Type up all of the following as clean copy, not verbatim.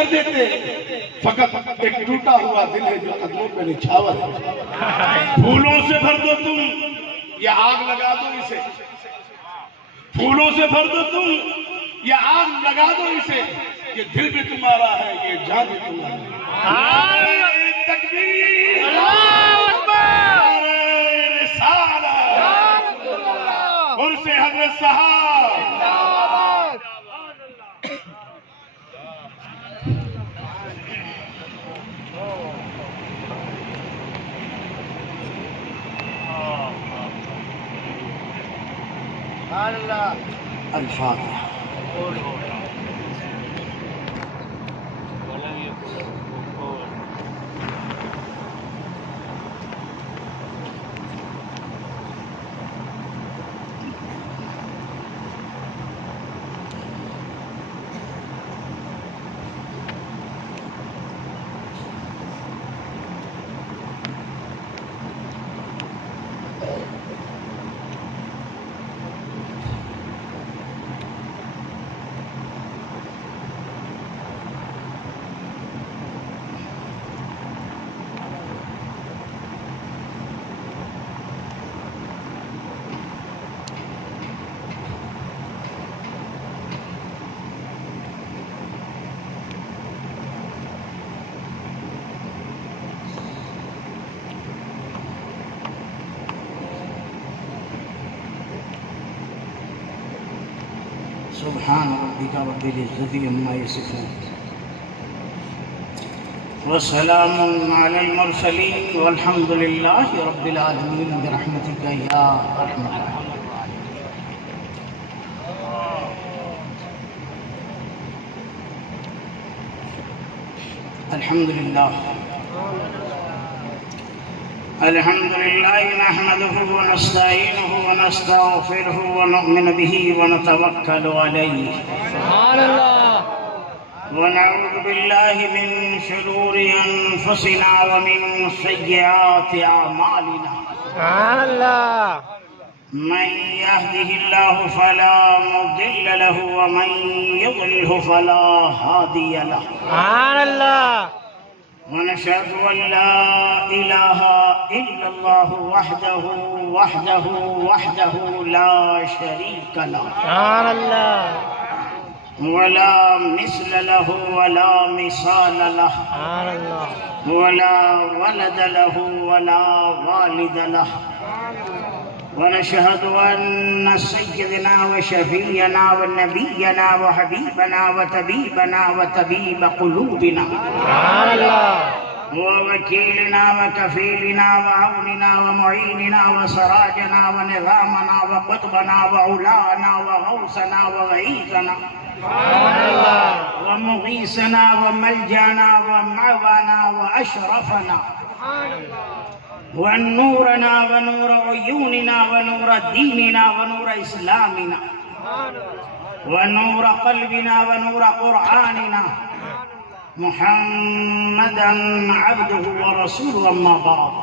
کر دیتے، فقط ایک ٹوٹا ہوا دل ہے جو قدموں پہ نچھاور ہے۔ پھولوں سے بھر دو تم، یا آگ لگا دو اسے، پھولوں سے بھر دو تم یا آگ لگا دو اسے، یہ دل بھی تمہارا ہے، یہ جان بھی تمہارا ہے۔ نعرہ تکبیر، اللہ اکبر، نعرہ رسالت، عرس حضرت صاحب۔ الفاتحہ۔ سبحان ربک رب العزة عما یصفون وسلام علی المرسلین والحمد للہ رب العالمین برحمتک یا ارحم الراحمین۔ الحمد للہ نحمده ونستعینه ونستغفره ونؤمن به ونتوکل علیہ سبحان اللہ، ونعوذ باللہ من شرور انفسنا ومن سیئات اعمالنا، سبحان اللہ، من يهده الله فلا مضل له ومن يضلل فلا هادي له، سبحان اللہ، ونشهد أن لا إله إلا الله وحده لا شريك له، سبحان اللہ، ولا مثل له ولا مثال له، سبحان اللہ، ولا ولد له ولا والد له، ونشهد أن سيدنا وشفيعنا ونبينا وحبيبنا وطبيبنا وطبيب قلوبنا سبحان اللہ، ووكيلنا وكفيلنا وعوننا ومعيننا وسراجنا ونظامنا وقطبنا وعلانا وغوثنا وغيثنا سبحان اللہ، ومغيثنا وملجانا ومعوانا وأشرفنا ونورنا ونور عيوننا ونور ديننا ونور إسلامنا ونور قلبنا ونور قرآننا محمدا عبده ورسوله، أما بعد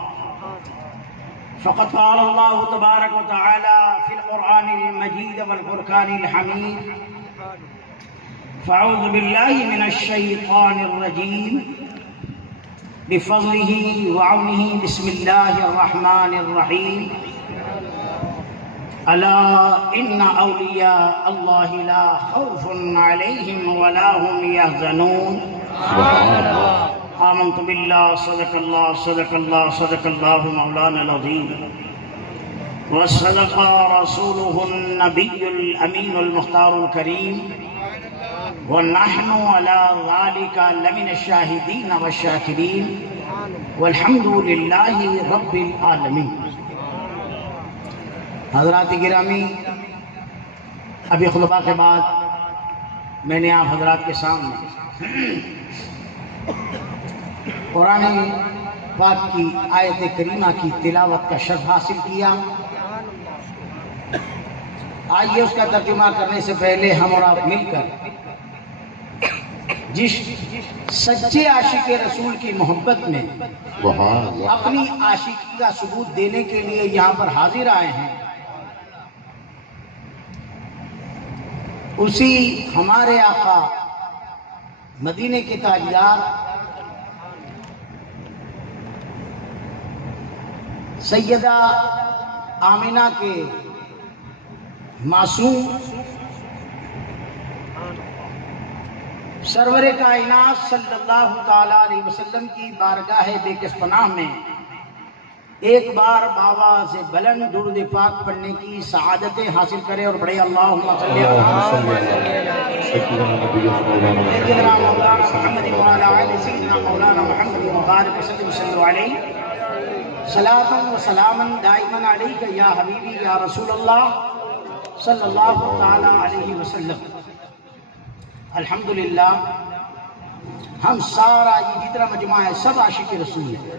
فقد قال الله تبارك وتعالى في القرآن المجيد والفرقان الحميد: فأعوذ بالله من الشيطان الرجيم، بفضله وعونه، بسم الله الرحمن الرحيم. ألا إن أولياء الله لا خوف عليهم ولا هم يحزنون. آمنت بالله صدق الله صدق الله صدق الله مولانا العظيم، وصدق رسوله النبي الأمين المختار الكريم، ونحن على ذلك لمن الشاهدين والشاكرين، والحمد لله رب العالمين. حضرات گرامی، ابھی خطبہ کے بعد میں نے آپ حضرات کے سامنے قرآن پاک کی آیت کریمہ کی تلاوت کا شرف حاصل کیا. آئیے اس کا ترجمہ کرنے سے پہلے ہم اور آپ مل کر جس سچے عاشق رسول کی محبت میں اپنی عاشقی کا ثبوت دینے کے لیے یہاں پر حاضر آئے ہیں، اسی ہمارے آقا مدینے کے تاجدار سیدہ آمنہ کے معصوم سرور کائنات صلی اللہ تعالی علیہ وسلم کی بارگاہ بے کس پناہ میں ایک بار بآواز بلند درود پاک پڑھنے کی سعادتیں حاصل کرے اور بڑے اللہم صلی سیدنا مولانا محمد وعلا آلہ سیدنا مولانا محمد مبارک وسلم صلی علیہ صلاۃ و سلاما دائما علیک یا حبیبی یا رسول اللہ صلی اللہ تعالی علیہ وسلم۔ الحمدللہ ہم سارا یہ جتنا مجمع ہے سب عاشق رسول ہیں،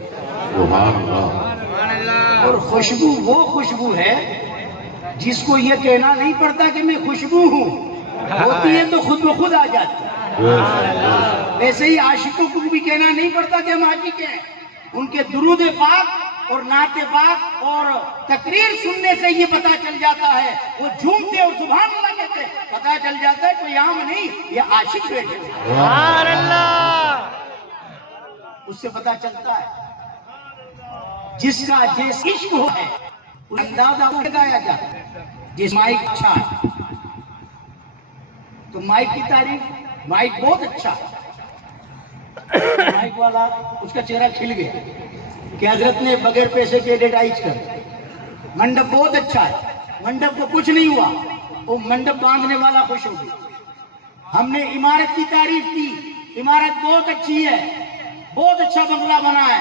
اور خوشبو وہ خوشبو ہے جس کو یہ کہنا نہیں پڑتا کہ میں خوشبو ہوں، ہوتی ہے تو خود بخود آ جاتی ہے۔ ویسے ہی عاشقوں کو بھی کہنا نہیں پڑتا کہ ہم عاشق ہیں، ان کے درود پاک اور نعت پاک اور تقریر سننے سے یہ پتا چل جاتا ہے، وہ جھومتے اور سبحان اللہ کہتے ہیں، پتا چل جاتا ہے کوئی عام نہیں، یہ عاشق بیٹھے ہیں۔ سبحان اللہ، اس سے پتا چلتا ہے جس کا جیس عشق ہو ہے اس اندازہ لگایا جاتا ہے۔ جس مائک اچھا ہے تو مائک کی تعریف، مائک بہت اچھا ہے، مائک والا اس کا چہرہ کھل گیا کہ حضرت نے بغیر پیسے کے ایڈورٹائز کر۔ منڈپ بہت اچھا ہے، منڈپ کو کچھ نہیں ہوا، وہ منڈپ باندھنے والا خوش ہو گیا۔ ہم نے عمارت کی تعریف کی، عمارت بہت اچھی ہے، بہت اچھا بنگلہ بنا ہے،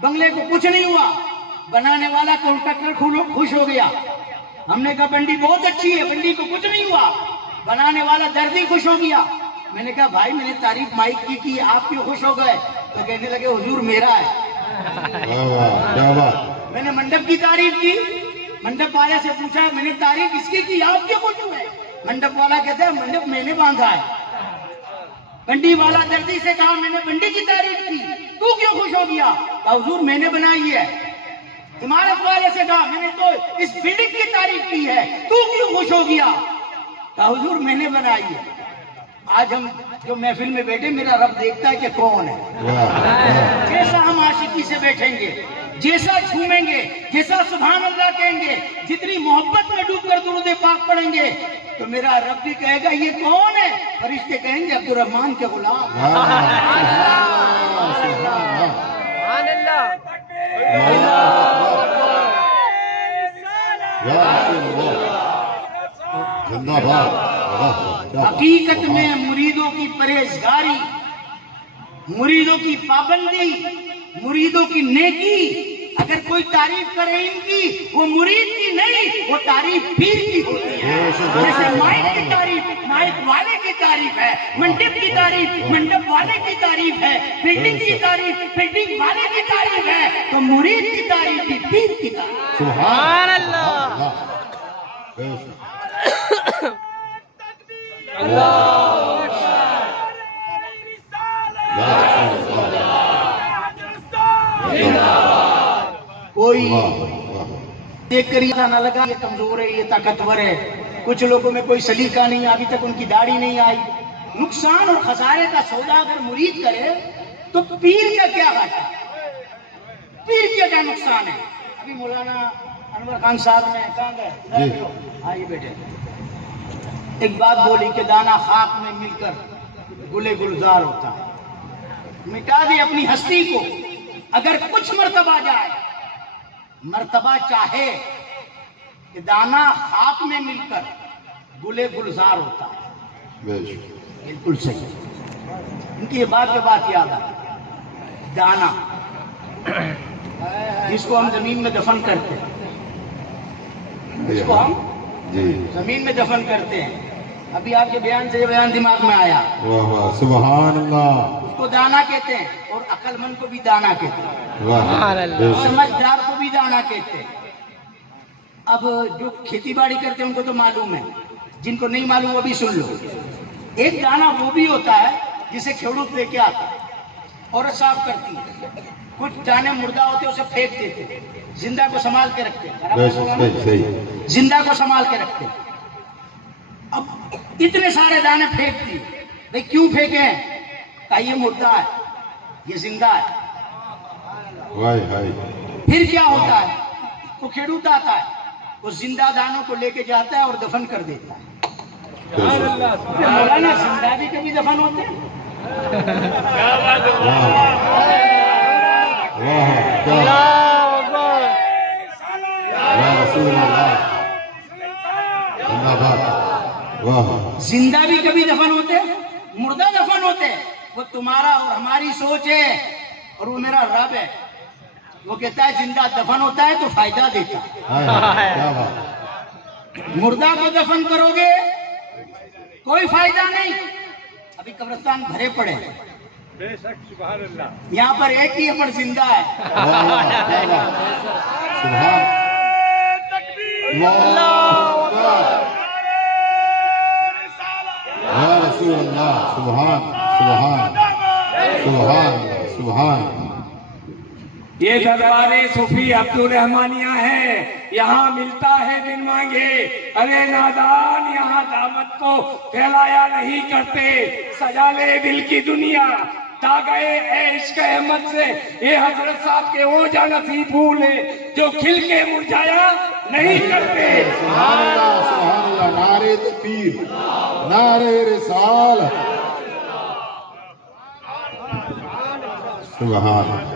بنگلے کو کچھ نہیں ہوا، بنانے والا کنٹریکٹر خوش ہو گیا۔ ہم نے کہا بنڈی بہت اچھی ہے، بنڈی کو کچھ نہیں ہوا، بنانے والا دردی خوش ہو گیا۔ میں نے کہا بھائی میں نے تعریف مائک کی آپ کیوں خوش ہو گئے؟ تو کہنے لگے حضور میرا ہے۔ میں نے منڈپ کی تعریف کی، منڈپ والے سے پوچھا میں نے تعریف اس کی آپ کیوں خوش ہوئے؟ منڈپ والا کہتا ہے منڈپ میں نے باندھا ہے۔ بنڈی والا دردی سے کہا میں نے بنڈی کی تعریف کی، تو کیوں خوش ہو گیا؟ کہا حضور میں نے بنائی ہے۔ عمارت والے سے کہا میں نے تو اس بلڈنگ کی تعریف کی ہے، تو کیوں خوش ہو گیا؟ کہا حضور میں نے بنائی ہے۔ آج ہم جو محفل میں بیٹھے میرا رب دیکھتا ہے کہ کون ہے۔ جیسا ہم عاشقی سے بیٹھیں گے، جیسا جھومیں گے، جیسا سبحان اللہ کہیں گے، جتنی محبت میں ڈوب کر درود پاک پڑھیں گے تو میرا رب بھی کہے گا یہ کون ہے؟ فرشتے کہیں گے عبدالرحمن کے غلام۔ سبحان اللہ، حقیقت میں مریدوں کی پرہیزگاری، مریدوں کی پابندی، مریدوں کی نیکی، اگر کوئی تعریف کرے ان کی وہ مرید کی نہیں، وہ تعریف پیر کی ہوتی ہے۔ جیسے مائک کی تعریف مائک والے کی تعریف ہے، منڈپ کی تعریف منڈپ والے کی تعریف ہے، بلڈنگ کی تعریف بلڈنگ والے کی تعریف ہے، تو مرید کی تعریف بھی پیر کی تعریف۔ سبحان اللہ، کوئی دیکھ کر یہ نہ لگا یہ کمزور ہے یہ طاقتور ہے۔ کچھ لوگوں میں کوئی سلیقہ نہیں، ابھی تک ان کی داڑھی نہیں آئی۔ نقصان اور خسارے کا سودا اگر مرید کرے تو پیر کا کیا گھاٹا، پیر کا کیا نقصان ہے؟ ابھی مولانا انور خان صاحب نے کہا گئے آئیے بیٹھے، ایک بات بولی کہ دانا خاک میں مل کر گلے گلزار ہوتا ہے۔ مٹا دے اپنی ہستی کو، اگر کچھ مرتبہ جائے، مرتبہ چاہے کہ دانا خاک میں مل کر گلے گلزار ہوتا ہے۔ بالکل صحیح، ان کی یہ بات کے بات یاد آ، دانا جس کو ہم زمین میں دفن کرتے ہیں، جس کو ہم زمین میں دفن کرتے ہیں، ابھی آپ کے بیان سے یہ بیان دماغ میں آیا، سبحان اللہ، اس کو دانا کہتے ہیں، اور عقل مند کو بھی دانا کہتے ہیں، سبحان اللہ، سمجھدار کو بھی دانا کہتے ہیں۔ اب جو کھیتی باڑی کرتے ہیں ان کو تو معلوم ہے، جن کو نہیں معلوم وہ بھی سن لو۔ ایک دانا وہ بھی ہوتا ہے جسے کھیڑوت لے کے آتا ہے، عورت صاف کرتی ہے، کچھ دانے مردہ ہوتے اسے پھینک دیتے، زندہ کو سنبھال کے رکھتے ہیں، زندہ کو سنبھال کے رکھتے ہیں۔ اب اتنے سارے دانے پھینکتی، بھئی کیوں پھینکے ہیں؟ کہا یہ مردہ ہے، یہ زندہ ہے۔ ہائے ہائے پھر کیا ہوتا ہے؟ وہ کھیڑوتا آتا ہے، وہ زندہ دانوں کو لے کے جاتا ہے اور دفن کر دیتا ہے۔ مولانا زندہ بھی کبھی دفن ہوتے ہیں؟ زندہ بھی کبھی دفن ہوتے ہیں، مردہ دفن ہوتے ہیں۔ وہ تمہارا اور ہماری سوچ ہے، اور وہ میرا رب ہے، وہ کہتا ہے زندہ دفن ہوتا ہے تو فائدہ دیتا ہے، مردہ کو دفن کرو گے کوئی فائدہ نہیں۔ ابھی قبرستان بھرے پڑے ہیں، یہاں پر ایک ہی پر زندہ ہے۔ یہ دربار صوفی عبدالرحمانیہ ہے، یہاں ملتا ہے بن مانگے۔ ارے نادان یہاں دعوت کو پھیلایا نہیں کرتے، سجا لے دل کی دنیا تا گئے عشق احمد سے۔ یہ حضرت صاحب کے وہ جانفی پھول ہیں جو کھل کے مرجھایا نہیں کرتے۔ سبحان اللہ سبحان اللہ، نعرہ تکبیر، نعرہ رسالت، سبحان اللہ۔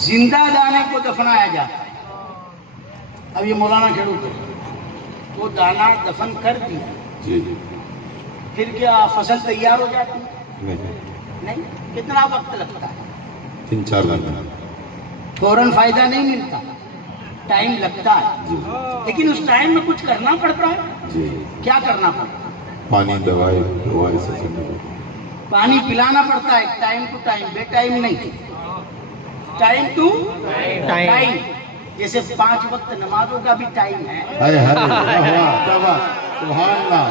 زندہ دانے کو دفنایا جاتا ہے۔ اب یہ مولانا کھیڑوتے وہ دانا دفن کر دیا، جی جی پھر کیا فصل تیار ہو جاتی ہے؟ نہیں، نہیں۔ کتنا وقت لگتا ہے؟ 3-4 گھنٹے فوراً فائدہ نہیں ملتا، ٹائم لگتا ہے، جی لیکن اس ٹائم میں کچھ کرنا پڑتا ہے۔ جی، کیا کرنا پڑتا ہے؟ پانی دوائی سے چلنے پانی پلانا پڑتا ہے، ٹائم ٹو ٹائم، بے ٹائم نہیں، ٹائم ٹو ٹائم۔ جیسے 5 وقت نمازوں کا بھی ٹائم ہے، ہائے ہائے، واہ واہ کیا بات، سبحان اللہ،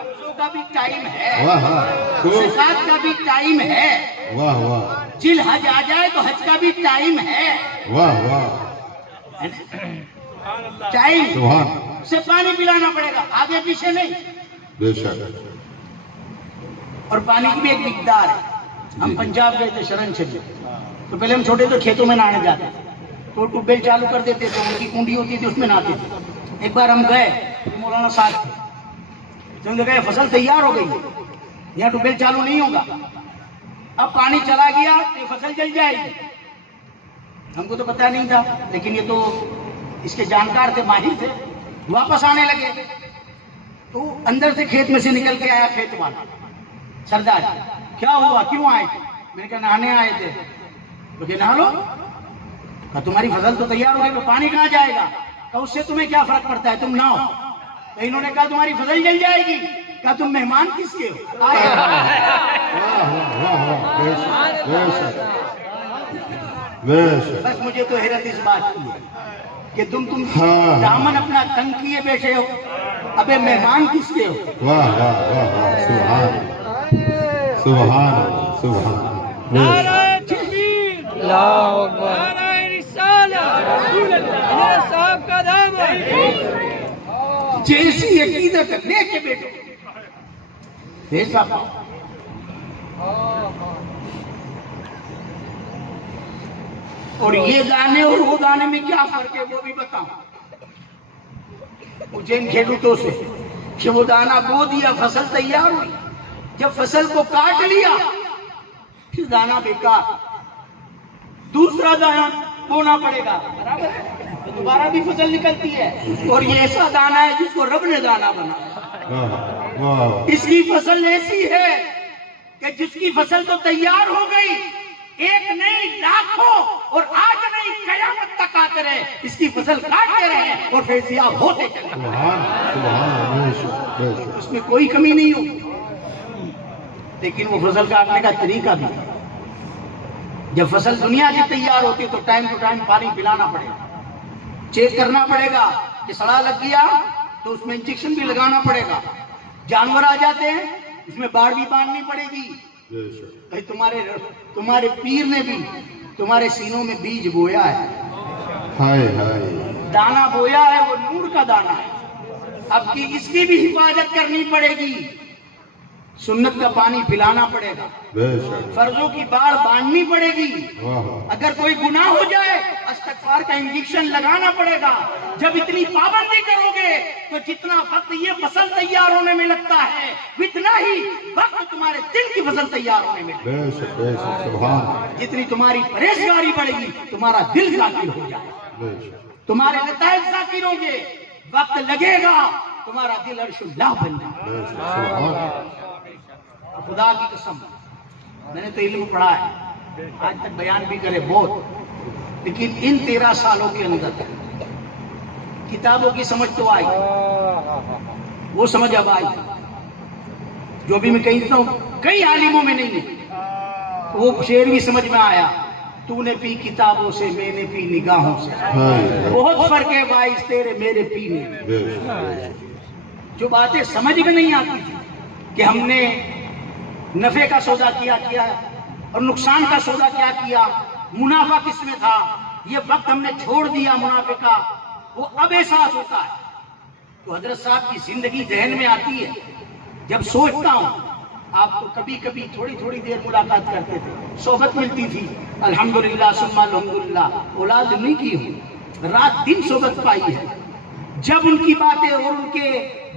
روزوں کا بھی ٹائم ہے، واہ واہ، زکات کا بھی ٹائم ہے، واہ واہ جل حج آ جائے تو حج کا بھی ٹائم ہے، واہ واہ، ٹائم سبحان، سے پانی پلانا پڑے گا، آگے پیچھے نہیں۔ بے شک، اور پانی کی بھی ایک مقدار ہے۔ ہم پنجاب گئے تھے شرن شریف، تو پہلے ہم چھوٹے تو کھیتوں میں نہانے جاتے تھے، تو ٹیوب ویل چالو کر دیتے تھے، ان کی کنڈی ہوتی تھی اس میں نہاتے تھے۔ ایک بار ہم گئے تو مولانا صاحب تھے، تو ہم نے کہا فصل تیار ہو گئی ہے، یہاں ٹیوب ویل چالو نہیں ہوگا، اب پانی چلا گیا تو یہ فصل جل جائے گی۔ ہم کو تو پتہ نہیں تھا، لیکن یہ تو اس کے جانکار تھے، ماہر تھے۔ واپس آنے لگے تو اندر سے کھیت میں سے نکل کے آیا کھیت والا، سردار کیا ہوا، کیوں آئے تھے؟ میں نے کہا نہانے آئے تھے۔ تو کہ نہا لو، کہا تمہاری فصل تو تیار ہو گئی تو پانی کہاں جائے گا؟ کہا اس سے تمہیں کیا فرق پڑتا ہے، تم نہاؤ۔ تو انہوں نے کہا تمہاری فصل جل جائے گی۔ کہا تم مہمان کس کے ہو؟ آئے واہ واہ واہ واہ، بے شک بے شک بے شک، بس مجھے تو حیرت اس بات کی ہے کہ تم ہاں۔ دامن اپنا تنگ کیے بیٹھے ہو، ابے مہمان کس کے ہو؟ واہ واہ واہ واہ، سبحان سبحان سبحان، بے شک، اللہ اکبر، صاحب کا دامن جیسی عقیدت لے کے بیٹھو ویسا پاؤ۔ اور یہ دانے اور وہ دانے میں کیا فرق ہے وہ بھی بتاؤں مجھے ان کھیلوتوں سے، کہ وہ دانا بو دیا، فصل تیار ہوئی، جب فصل کو کاٹ لیا پھر دانا بیکار، دوسرا دانا بونا پڑے گا، برابر ہے؟ تو دوبارہ بھی فصل نکلتی ہے۔ اور یہ ایسا دانا ہے جس کو رب نے دانا بنایا، واہ واہ، اس کی فصل ایسی ہے کہ جس کی فصل تو تیار ہو گئی، ایک نہیں لاکھوں اور آج نہیں قیامت تک آتے رہے اس کی فصل کاٹتے رہے اور فیضیاب ہوتے چلے، سبحان سبحان، بے شک بے شک، اس میں کوئی کمی نہیں ہوگی۔ لیکن وہ فصل کاٹنے کا طریقہ بھی ہے، جب فصل دنیا کی تیار ہوتی ہے تو ٹائم ٹو ٹائم پانی پلانا پڑے گا، چیک کرنا پڑے گا کہ سڑا لگ گیا تو اس میں انجیکشن بھی لگانا پڑے گا، جانور آ جاتے ہیں اس میں باڑ بھی باندھنی پڑے گی۔ بے شک، بھائی تمہارے پیر نے بھی تمہارے سینوں میں بیج بویا ہے، ہائے ہائے، دانا بویا ہے، وہ نور کا دانا ہے، اب کی اس کی بھی حفاظت کرنی پڑے گی، سنت کا پانی پلانا پڑے گا، بے شک فرضوں کی باڑ باندھنی پڑے گی، واہ واہ اگر کوئی گناہ ہو جائے استغفار کا انجیکشن لگانا پڑے گا۔ جب اتنی پابندی کرو گے تو جتنا وقت یہ فصل تیار ہونے میں لگتا ہے اتنا ہی وقت تمہارے دل کی فصل تیار ہونے میں لگتا بے شک سبحان ہے۔ جتنی تمہاری پرہیزگاری بڑھے گی تمہارا دل ذاکر ہو جائے گا، بے شک تمہارے نتائج ذاکر ہوں گے، وقت لگے گا تمہارا دل عرش اللہ بن جائے گا۔ بے شک سبحان خدا کی قسم میں نے تو علم پڑھا ہے، آج تک بیان بھی کرے بہت، لیکن ان 13 سالوں کے اندر کتابوں کی سمجھ تو آئی، وہ سمجھ اب آئی جو بھی میں کہتا ہوں کئی عالموں میں نہیں ہے، وہ شعر بھی سمجھ میں آیا، تو نے پی کتابوں سے میں نے پی نگاہوں سے، بہت فرق ہے باعث تیرے میرے پینے میں۔ بے شک جو باتیں سمجھ میں نہیں آتی تھی کہ ہم نے نفع کا سودا کیا اور نقصان کا سودا کیا، منافع کس میں تھا، یہ وقت ہم نے چھوڑ دیا منافع کا، وہ اب احساس ہوتا ہے۔ تو حضرت صاحب کی زندگی ذہن میں آتی ہے، جب سوچتا ہوں آپ تو کبھی کبھی تھوڑی تھوڑی دیر ملاقات کرتے تھے، صحبت ملتی تھی، الحمدللہ ثم الحمدللہ، اولاد نہیں کی ہوں، رات دن صحبت پائی ہے۔ جب ان کی باتیں اور ان کے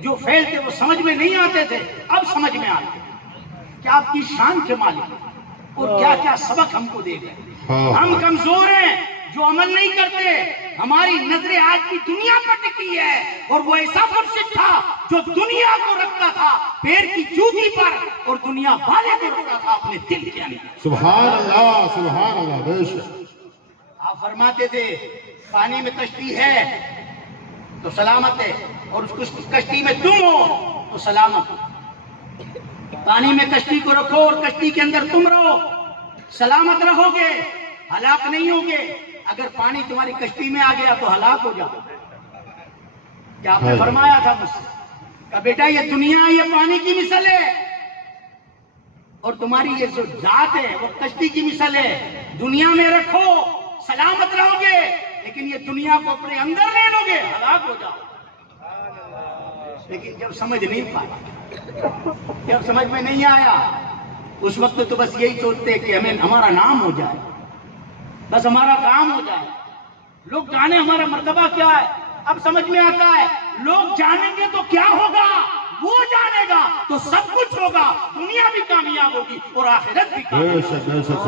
جو فعل تھے وہ سمجھ میں نہیں آتے تھے، اب سمجھ میں آتے ہیں کہ آپ کی شان کے مالک اور کیا کیا سبق ہم کو دے گئے۔ ہم کمزور ہیں جو عمل نہیں کرتے، ہماری نظریں آج کی دنیا پر ٹکی ہے، اور وہ ایسا مرشد تھا جو دنیا کو رکھتا تھا پیر کی جوتی پر اور دنیا والے کو رکھتا تھا اپنے دل کے اندر۔ سبحان اللہ بے شک آپ فرماتے تھے پانی میں کشتی ہے تو سلامت ہے، اور اس کشتی میں تم ہو تو سلامت ہو۔ پانی میں کشتی کو رکھو اور کشتی کے اندر تم رہو، سلامت رہو گے، ہلاک نہیں ہوگے۔ اگر پانی تمہاری کشتی میں آ گیا تو ہلاک ہو جاؤ۔ کیا آپ نے فرمایا تھا مجھ سے کہ بیٹا یہ دنیا یہ پانی کی مثل ہے، اور تمہاری یہ جو ذات ہے وہ کشتی کی مثل ہے۔ دنیا میں رکھو سلامت رہو گے، لیکن یہ دنیا کو اپنے اندر لے لو گے ہلاک ہو جاؤ۔ لیکن جب سمجھ نہیں پایا، جب سمجھ میں نہیں آیا، اس وقت تو بس یہی سوچتے کہ ہمارا نام ہو جائے، بس ہمارا کام ہو جائے، لوگ جانے ہمارا مرتبہ کیا ہے۔ اب سمجھ میں آتا ہے لوگ جانیں گے تو کیا ہوگا، وہ جانے گا تو سب کچھ ہوگا، دنیا بھی کامیاب ہوگی اور آخرت بھی بے کامیاب شک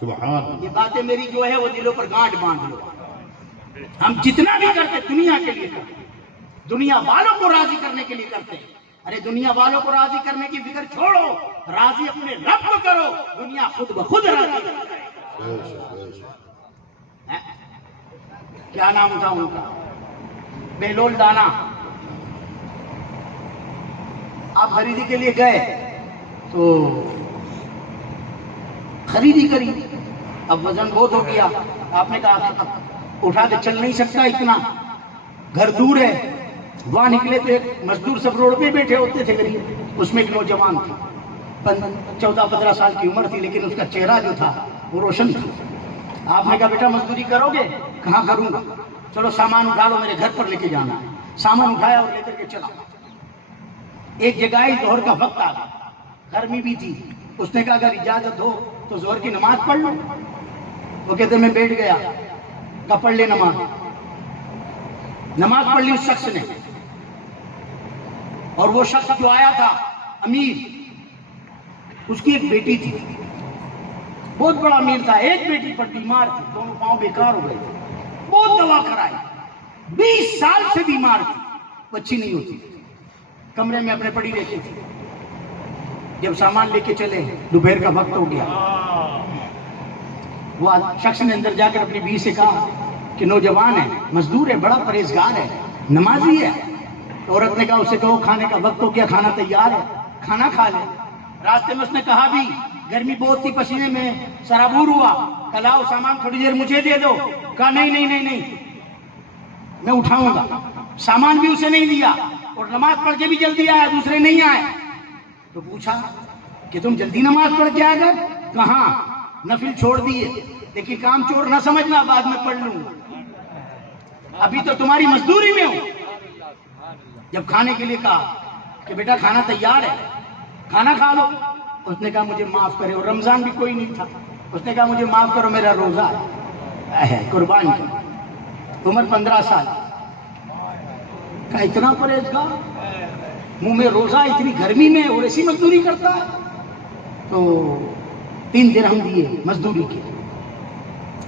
سبحان یہ باتیں میری جو ہے وہ دلوں پر گانٹھ باندھ لو۔ ہم جتنا بھی کرتے دنیا کے لیے کرتے، دنیا والوں کو راضی کرنے کے لیے کرتے ہیں۔ ارے دنیا والوں کو راضی کرنے کی فکر چھوڑو، راضی اپنے رب کو کرو، دنیا خود بخود راضی کرے گی۔ کیا نام تھا ان کا؟ بہلول دانا۔ آپ خریدی کے لیے گئے تو خریدی کری، اب وزن بہت ہو گیا، آپ نے کہا اٹھا کے چل نہیں سکتا اتنا، گھر دور ہے۔ وہاں نکلے تو ایک مزدور سب روڈ پہ بیٹھے ہوتے تھے غریب، اس میں ایک نوجوان تھا، 14-15 سال کی عمر تھی، لیکن اس کا چہرہ جو تھا وہ روشن تھا۔ آپ نے کہا بیٹا مزدوری کرو گے؟ کہاں کروں گا، چلو سامان اٹھا لو، میرے گھر پر لے کے جانا ہے۔ سامان اٹھایا اور لے کر کے چلا۔ ایک جگہ ظہر کا وقت آ گیا، گرمی بھی تھی، اس نے کہا اگر اجازت ہو تو ظہر کی نماز پڑھ لوں۔ وہ کہتے میں بیٹھ گیا، کہا پڑھ لے نماز پڑھ لی اس شخص نے۔ اور وہ شخص جو آیا تھا امیر، اس کی ایک بیٹی تھی، بہت بڑا امیر تھا، ایک بیٹی پر بیمار تھی، دونوں پاؤں بیکار ہو گئے، بہت دوا کرائی، 20 سال سے بیمار تھی، اچھی نہیں ہوتی، کمرے میں اپنے پڑی رہتی تھی۔ جب سامان لے کے چلے، دوپہر کا وقت ہو گیا، وہ شخص نے اندر جا کر اپنی بیوی سے کہا کہ نوجوان ہے، مزدور ہے، بڑا پرہیزگار ہے، نمازی ہے۔ عورت نے کہا اسے کہو کھانے کا وقت ہو گیا، کھانا تیار ہے، کھانا کھا لے۔ راستے میں اس نے کہا بھی گرمی بہت تھی، پسینے میں سرابور ہوا، کلاؤ سامان تھوڑی دیر مجھے دے دو۔ کہا نہیں میں اٹھاؤں گا۔ سامان بھی اسے نہیں دیا، اور نماز پڑھ کے بھی جلدی آیا، دوسرے نہیں آئے۔ تو پوچھا کہ تم جلدی نماز پڑھ کے آ گئے؟ کہاں، نفل چھوڑ دیے، لیکن کام چور نہ سمجھنا، بعد میں پڑھ لوں، ابھی تو تمہاری مزدوری میں ہوں۔ جب کھانے کے لیے کہا کہ بیٹا کھانا تیار ہے، کھانا کھا لو. اس نے کہا مجھے معاف کرے, اور رمضان بھی کوئی نہیں تھا. اس نے کہا مجھے معاف کرو, میرا روزہ ہے, قربانی. عمر 15 سال. کہا اتنا پرہیزگار, منہ میں روزہ, اتنی گرمی میں, اور ایسی مزدوری کرتا ہے. تو 3 درہم دیے مزدوری کے.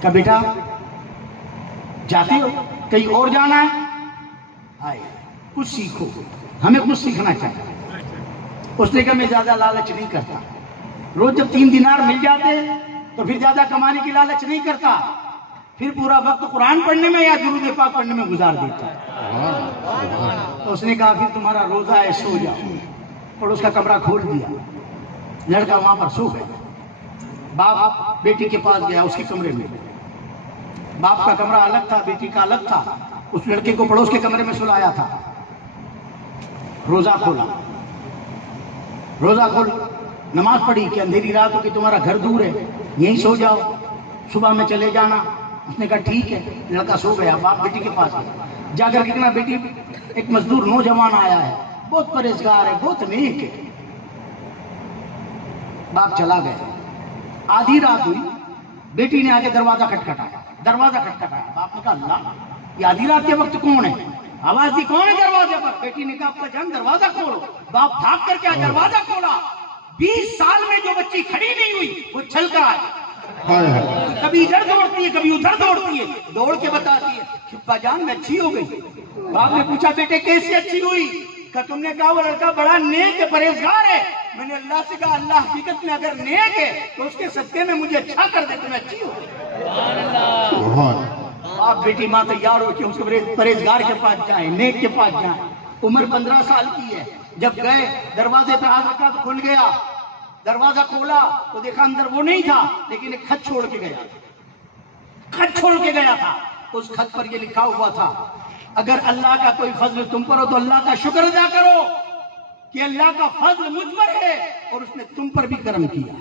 کہا بیٹا جاتے ہو, کہیں اور جانا ہے؟ آئے کچھ سیکھو, ہمیں کچھ سیکھنا چاہیے. اس نے کہا میں زیادہ لالچ نہیں کرتا, روز جب 3 دینار مل جاتے تو پھر زیادہ کمانے کی لالچ نہیں کرتا, پھر پورا وقت قرآن پڑھنے میں یا درود پاک پڑھنے میں گزار دیتا. تو اس نے کہا پھر تمہارا روزہ ہے, سو جاؤ. اور اس کا کمرہ کھول دیا. لڑکا وہاں پر سو گیا. باپ بیٹی کے پاس گیا, اس کے کمرے میں. باپ کا کمرہ الگ تھا, بیٹی کا الگ تھا. اس لڑکے کو پڑوس کے کمرے میں سلایا تھا. روزہ کھولا, روزہ کھول نماز پڑھی کہ اندھیری رات ہو کہ تمہارا گھر دور ہے, یہیں سو جاؤ, صبح میں چلے جانا. اس نے کہا ٹھیک ہے. لڑکا سو گیا. باپ بیٹی کے پاس گیا. جا کر کے کہنا بیٹی ایک مزدور نوجوان آیا ہے, بہت پرہیزگار ہے, بہت نیک ہے. باپ چلا گیا. آدھی رات ہوئی, بیٹی نے آ کے دروازہ کھٹکھٹایا. دروازہ کھٹکھٹایا. باپ نے کہا اللہ, یہ آدھی رات کے وقت کون ہے؟ آواز دی کون ہے دروازے پر؟ بیٹی نے کہا ابا جان دروازہ کھولو. باپ بھاگ کر کے دروازہ کھولا. 20 سال میں جو بچی کھڑی نہیں ہوئی وہ چل کر آئی. کبھی ادھر دوڑتی ہے, کبھی ادھر دوڑتی ہے, دوڑ کے بتاتی ہے کہ ابا جان میں اچھی ہو گئی. باپ نے پوچھا بیٹے کیسے اچھی ہوئی؟ کہ تم نے کہا وہ لڑکا بڑا نیک ہے, پرہیزگار ہے. میں نے اللہ سے کہا اللہ حقیقت میں اگر نیک ہے تو اس کے صدقے میں مجھے اچھا کر دے تو میں اچھی ہو گئی. آپ بیٹی ماں تیار ہو کہ اس کے پرہیزگار کے پاس جائیں, نیک کے پاس جائیں. عمر 15 سال کی ہے. جب گئے دروازے پہ ہاتھ رکھا تو کھل گیا. دروازہ کھولا تو دیکھا اندر وہ نہیں تھا, لیکن ایک خط چھوڑ کے گیا. خط چھوڑ کے گیا تھا. اس خط پر یہ لکھا ہوا تھا اگر اللہ کا کوئی فضل تم پر ہو تو اللہ کا شکر ادا کرو کہ اللہ کا فضل مجھ پر ہے اور اس نے تم پر بھی کرم کیا.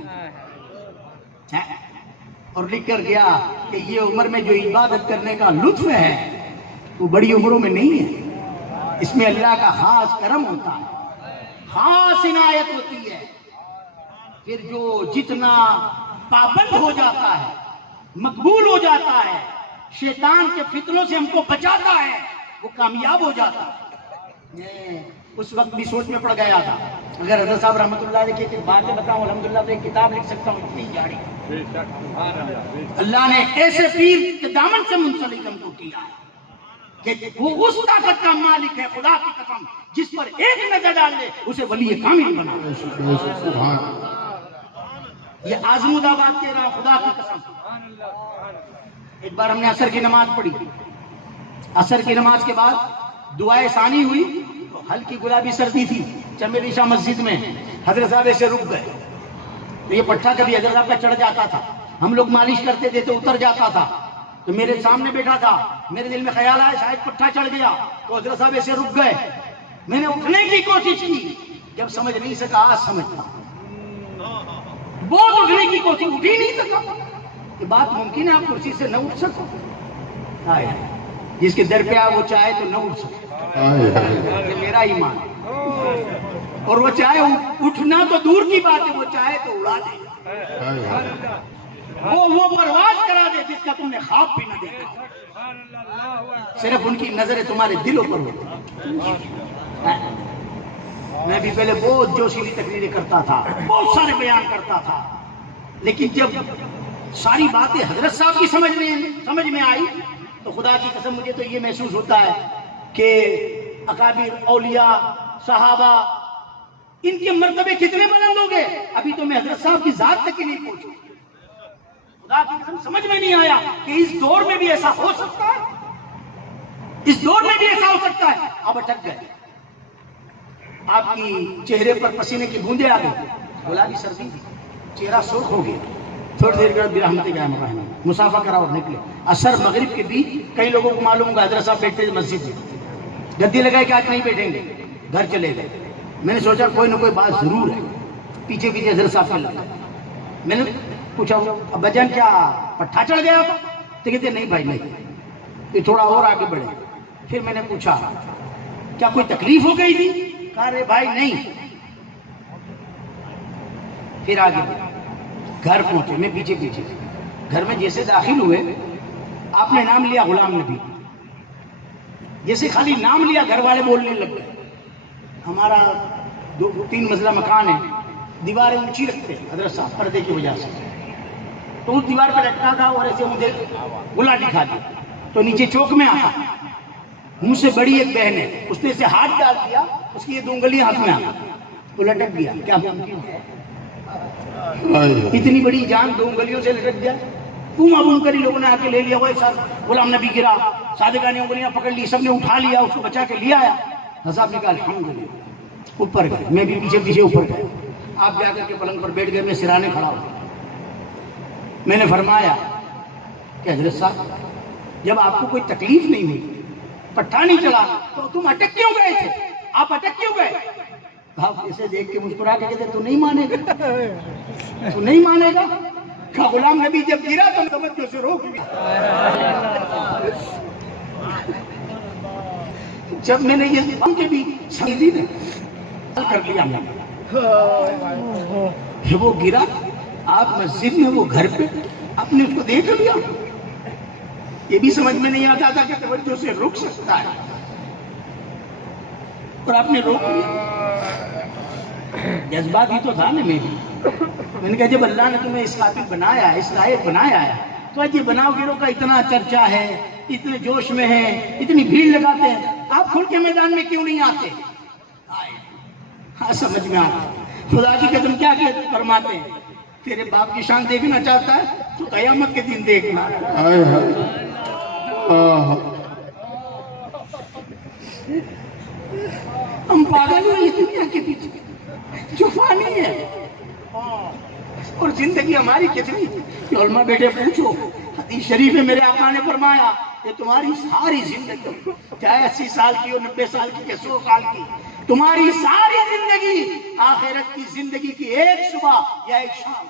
اور لکھ کر گیا کہ یہ عمر میں جو عبادت کرنے کا لطف ہے وہ بڑی عمروں میں نہیں ہے. اس میں اللہ کا خاص کرم ہوتا ہے, خاص عنایت ہوتی ہے. پھر جو جتنا پابند ہو جاتا ہے, مقبول ہو جاتا ہے, شیطان کے فتنوں سے ہم کو بچاتا ہے, وہ کامیاب ہو جاتا ہے. میں اس وقت بھی سوچ میں پڑ گیا تھا اگر حضرت صاحب رحمۃ اللہ علیہ کی باتیں بتاؤں الحمدللہ تو ایک کتاب لکھ سکتا ہوں, اتنی جاڑی. اللہ نے ایسے پیر کے دامن سے منسلک ہم کو کیا کہ وہ اس طاقت کا مالک ہے, خدا کی قسم, جس پر ایک نظر ڈال دے اسے ولی کامل بنا دے. یہ آزمود آباد کہہ رہا ہوں خدا کی قسم. ایک بار ہم نے عصر کی نماز پڑھی. عصر کی نماز کے بعد دعائے ثانی ہوئی تو ہلکی گلابی سردی تھی چمیلی شاہ مسجد میں. حضرت صاحب ایسے رک گئے تو یہ پٹھا کبھی حضرت صاحب کا چڑھ جاتا تھا, ہم لوگ مالش کرتے تھے تو اتر جاتا تھا. تو میرے سامنے بیٹھا تھا, میرے دل میں خیال آیا شاید پٹھا چڑھ گیا, تو حضرت صاحب ایسے رک گئے. میں نے اٹھنے کی کوشش کی, جب سمجھ نہیں سکا آج سمجھتا. بہت اٹھنے کی کوشش, اٹھ ہی نہیں سکا. یہ بات ممکن ہے آپ کرسی سے نہ اٹھ سکو؟ جس کے در پہ آئے وہ چاہے تو نہ اٹھ سکے, میرا ایمان. اور وہ چاہے اٹھنا تو دور کی بات ہے, وہ چاہے تو اڑا دے, وہ پرواز کرا دے جس کا تم نے خواب بھی نہ دیکھا. صرف ان کی نظریں تمہارے دلوں پر ہوتی. میں بھی پہلے بہت جوشیلی تقریریں کرتا تھا, بہت سارے بیان کرتا تھا, لیکن جب ساری باتیں حضرت صاحب کی سمجھ میں آئی تو خدا کی قسم مجھے تو یہ محسوس ہوتا ہے کہ اکابر, اولیاء, صحابہ, ان کے مرتبے کتنے بلند ہو گئے. ابھی تو میں حضرت صاحب کی ذات تک ہی نہیں پہنچا. خدا کی قسم سمجھ میں نہیں آیا کہ اس دور میں بھی ایسا ہو سکتا ہے, اس دور میں بھی ایسا ہو سکتا ہے. اب اٹک گئے, آپ کی چہرے پر پسینے کی بوندیں آ گئی, گلابی سردی, چہرہ سرخ ہو گیا. تھوڑی دیر کے بعد برحمت گیا مسافہ کرا اور نکلے. عصر مغرب کے بیچ کئی لوگوں کو معلوم ہوگا حضرت صاحب بیٹھتے تھے مسجد میں, گدی لگائے کہ آج نہیں بیٹھیں گے, گھر چلے گئے. میں نے سوچا کوئی نہ کوئی بات ضرور ہے. پیچھے پیچھے حضرت صاحب کے لگا. میں نے پوچھا ابا جان کیا پٹھا چڑھ گیا تھا؟ تو کہتے نہیں بھائی نہیں. یہ تھوڑا اور آگے بڑھے. پھر میں نے پوچھا کیا کوئی تکلیف ہو گئی تھی؟ کہا رے بھائی نہیں. پھر آگے بڑھے، گھر پہنچے، میں پیچھے پیچھے، گھر میں جیسے داخل ہوئے آپ نے نام لیا غلام نبی، جیسے خالی نام لیا گھر والے بولنے لگ گئے. ہمارا 2-3 منزلہ مکان ہے، دیواریں اونچی رکھتے ہیں حضرت صاحب پردے کی وجہ سے، تو اس دیوار پہ لٹکا تھا اور ایسے مجھے گلاٹی کھا دی تو نیچے چوک میں آتا. مجھ سے بڑی ایک بہن ہے، اس نے اسے ہاتھ ڈال دیا، اس کی یہ 2 انگلیاں ہاتھ میں آ وہ لٹک گیا. کیا ممکن ہے اتنی بڑی جان 2 انگلیوں سے لٹک جائے؟ بوما بوم کری لوگوں نے آ کے لے لیا. وہ غلام نبی گرا، صادقہ نے انگلیاں پکڑ لی، سب نے اٹھا لیا، اس کو بچا کے لیا آیا. حضرت نے کہا الحمدللہ. اوپر گئے، میں بھی پیچھے پیچھے اوپر گئے. آپ جا کر کے پلنگ پر بیٹھ گئے، میں سرانے کھڑا ہوں. میں نے فرمایا کہ حضرت صاحب جب آپ کو کوئی تکلیف نہیں ہوئی، پٹھا نہیں چلا، تو تم اٹک کیوں گئے تھے؟ آپ اٹک کیوں گئے؟ آپ اسے دیکھ کے مسکرا کے کہتے تو نہیں مانے گا، تو نہیں مانے گا. کہا غلام نبی جب گرا تو توجہ سے روک لیا. جب میں نے یہ کے بھی سمجھی نے کر لیا کہ وہ گرا، آپ مسجد میں، وہ گھر پہ، آپ نے اس کو دیکھ لیا. یہ بھی سمجھ میں نہیں آتا تھا کہ توجہ سے رک سکتا ہے، اور آپ نے روک لیا. جذبات ہی تو تھا نا. میں نے کہا جب اللہ نے تمہیں اس قابل بنایا ہے، اس لائق بنایا ہے، تو آج یہ بناؤ گیروں کا اتنا چرچا ہے، اتنے جوش میں ہیں، اتنی بھیڑ لگاتے ہیں، آپ کھل کے میدان میں کیوں نہیں آتے؟ ہاں سمجھ میں آتا. خدا کی قسم کیا فرماتے ہیں، تیرے باپ کی شان دیکھنا چاہتا ہے تو قیامت کے دن دیکھنا. ہم پاگل ہیں دنیا کے پیچھے جو فانی ہے، اور زندگی ہماری کتنی. علماء بیٹے پوچھو، حدیث شریف میں میرے آقا نے فرمایا کہ تمہاری ساری زندگی، چاہے 80 سال کی ہو، 90 سال کی، 100 سال کی، تمہاری ساری زندگی آخرت کی زندگی کی ایک صبح یا ایک شام.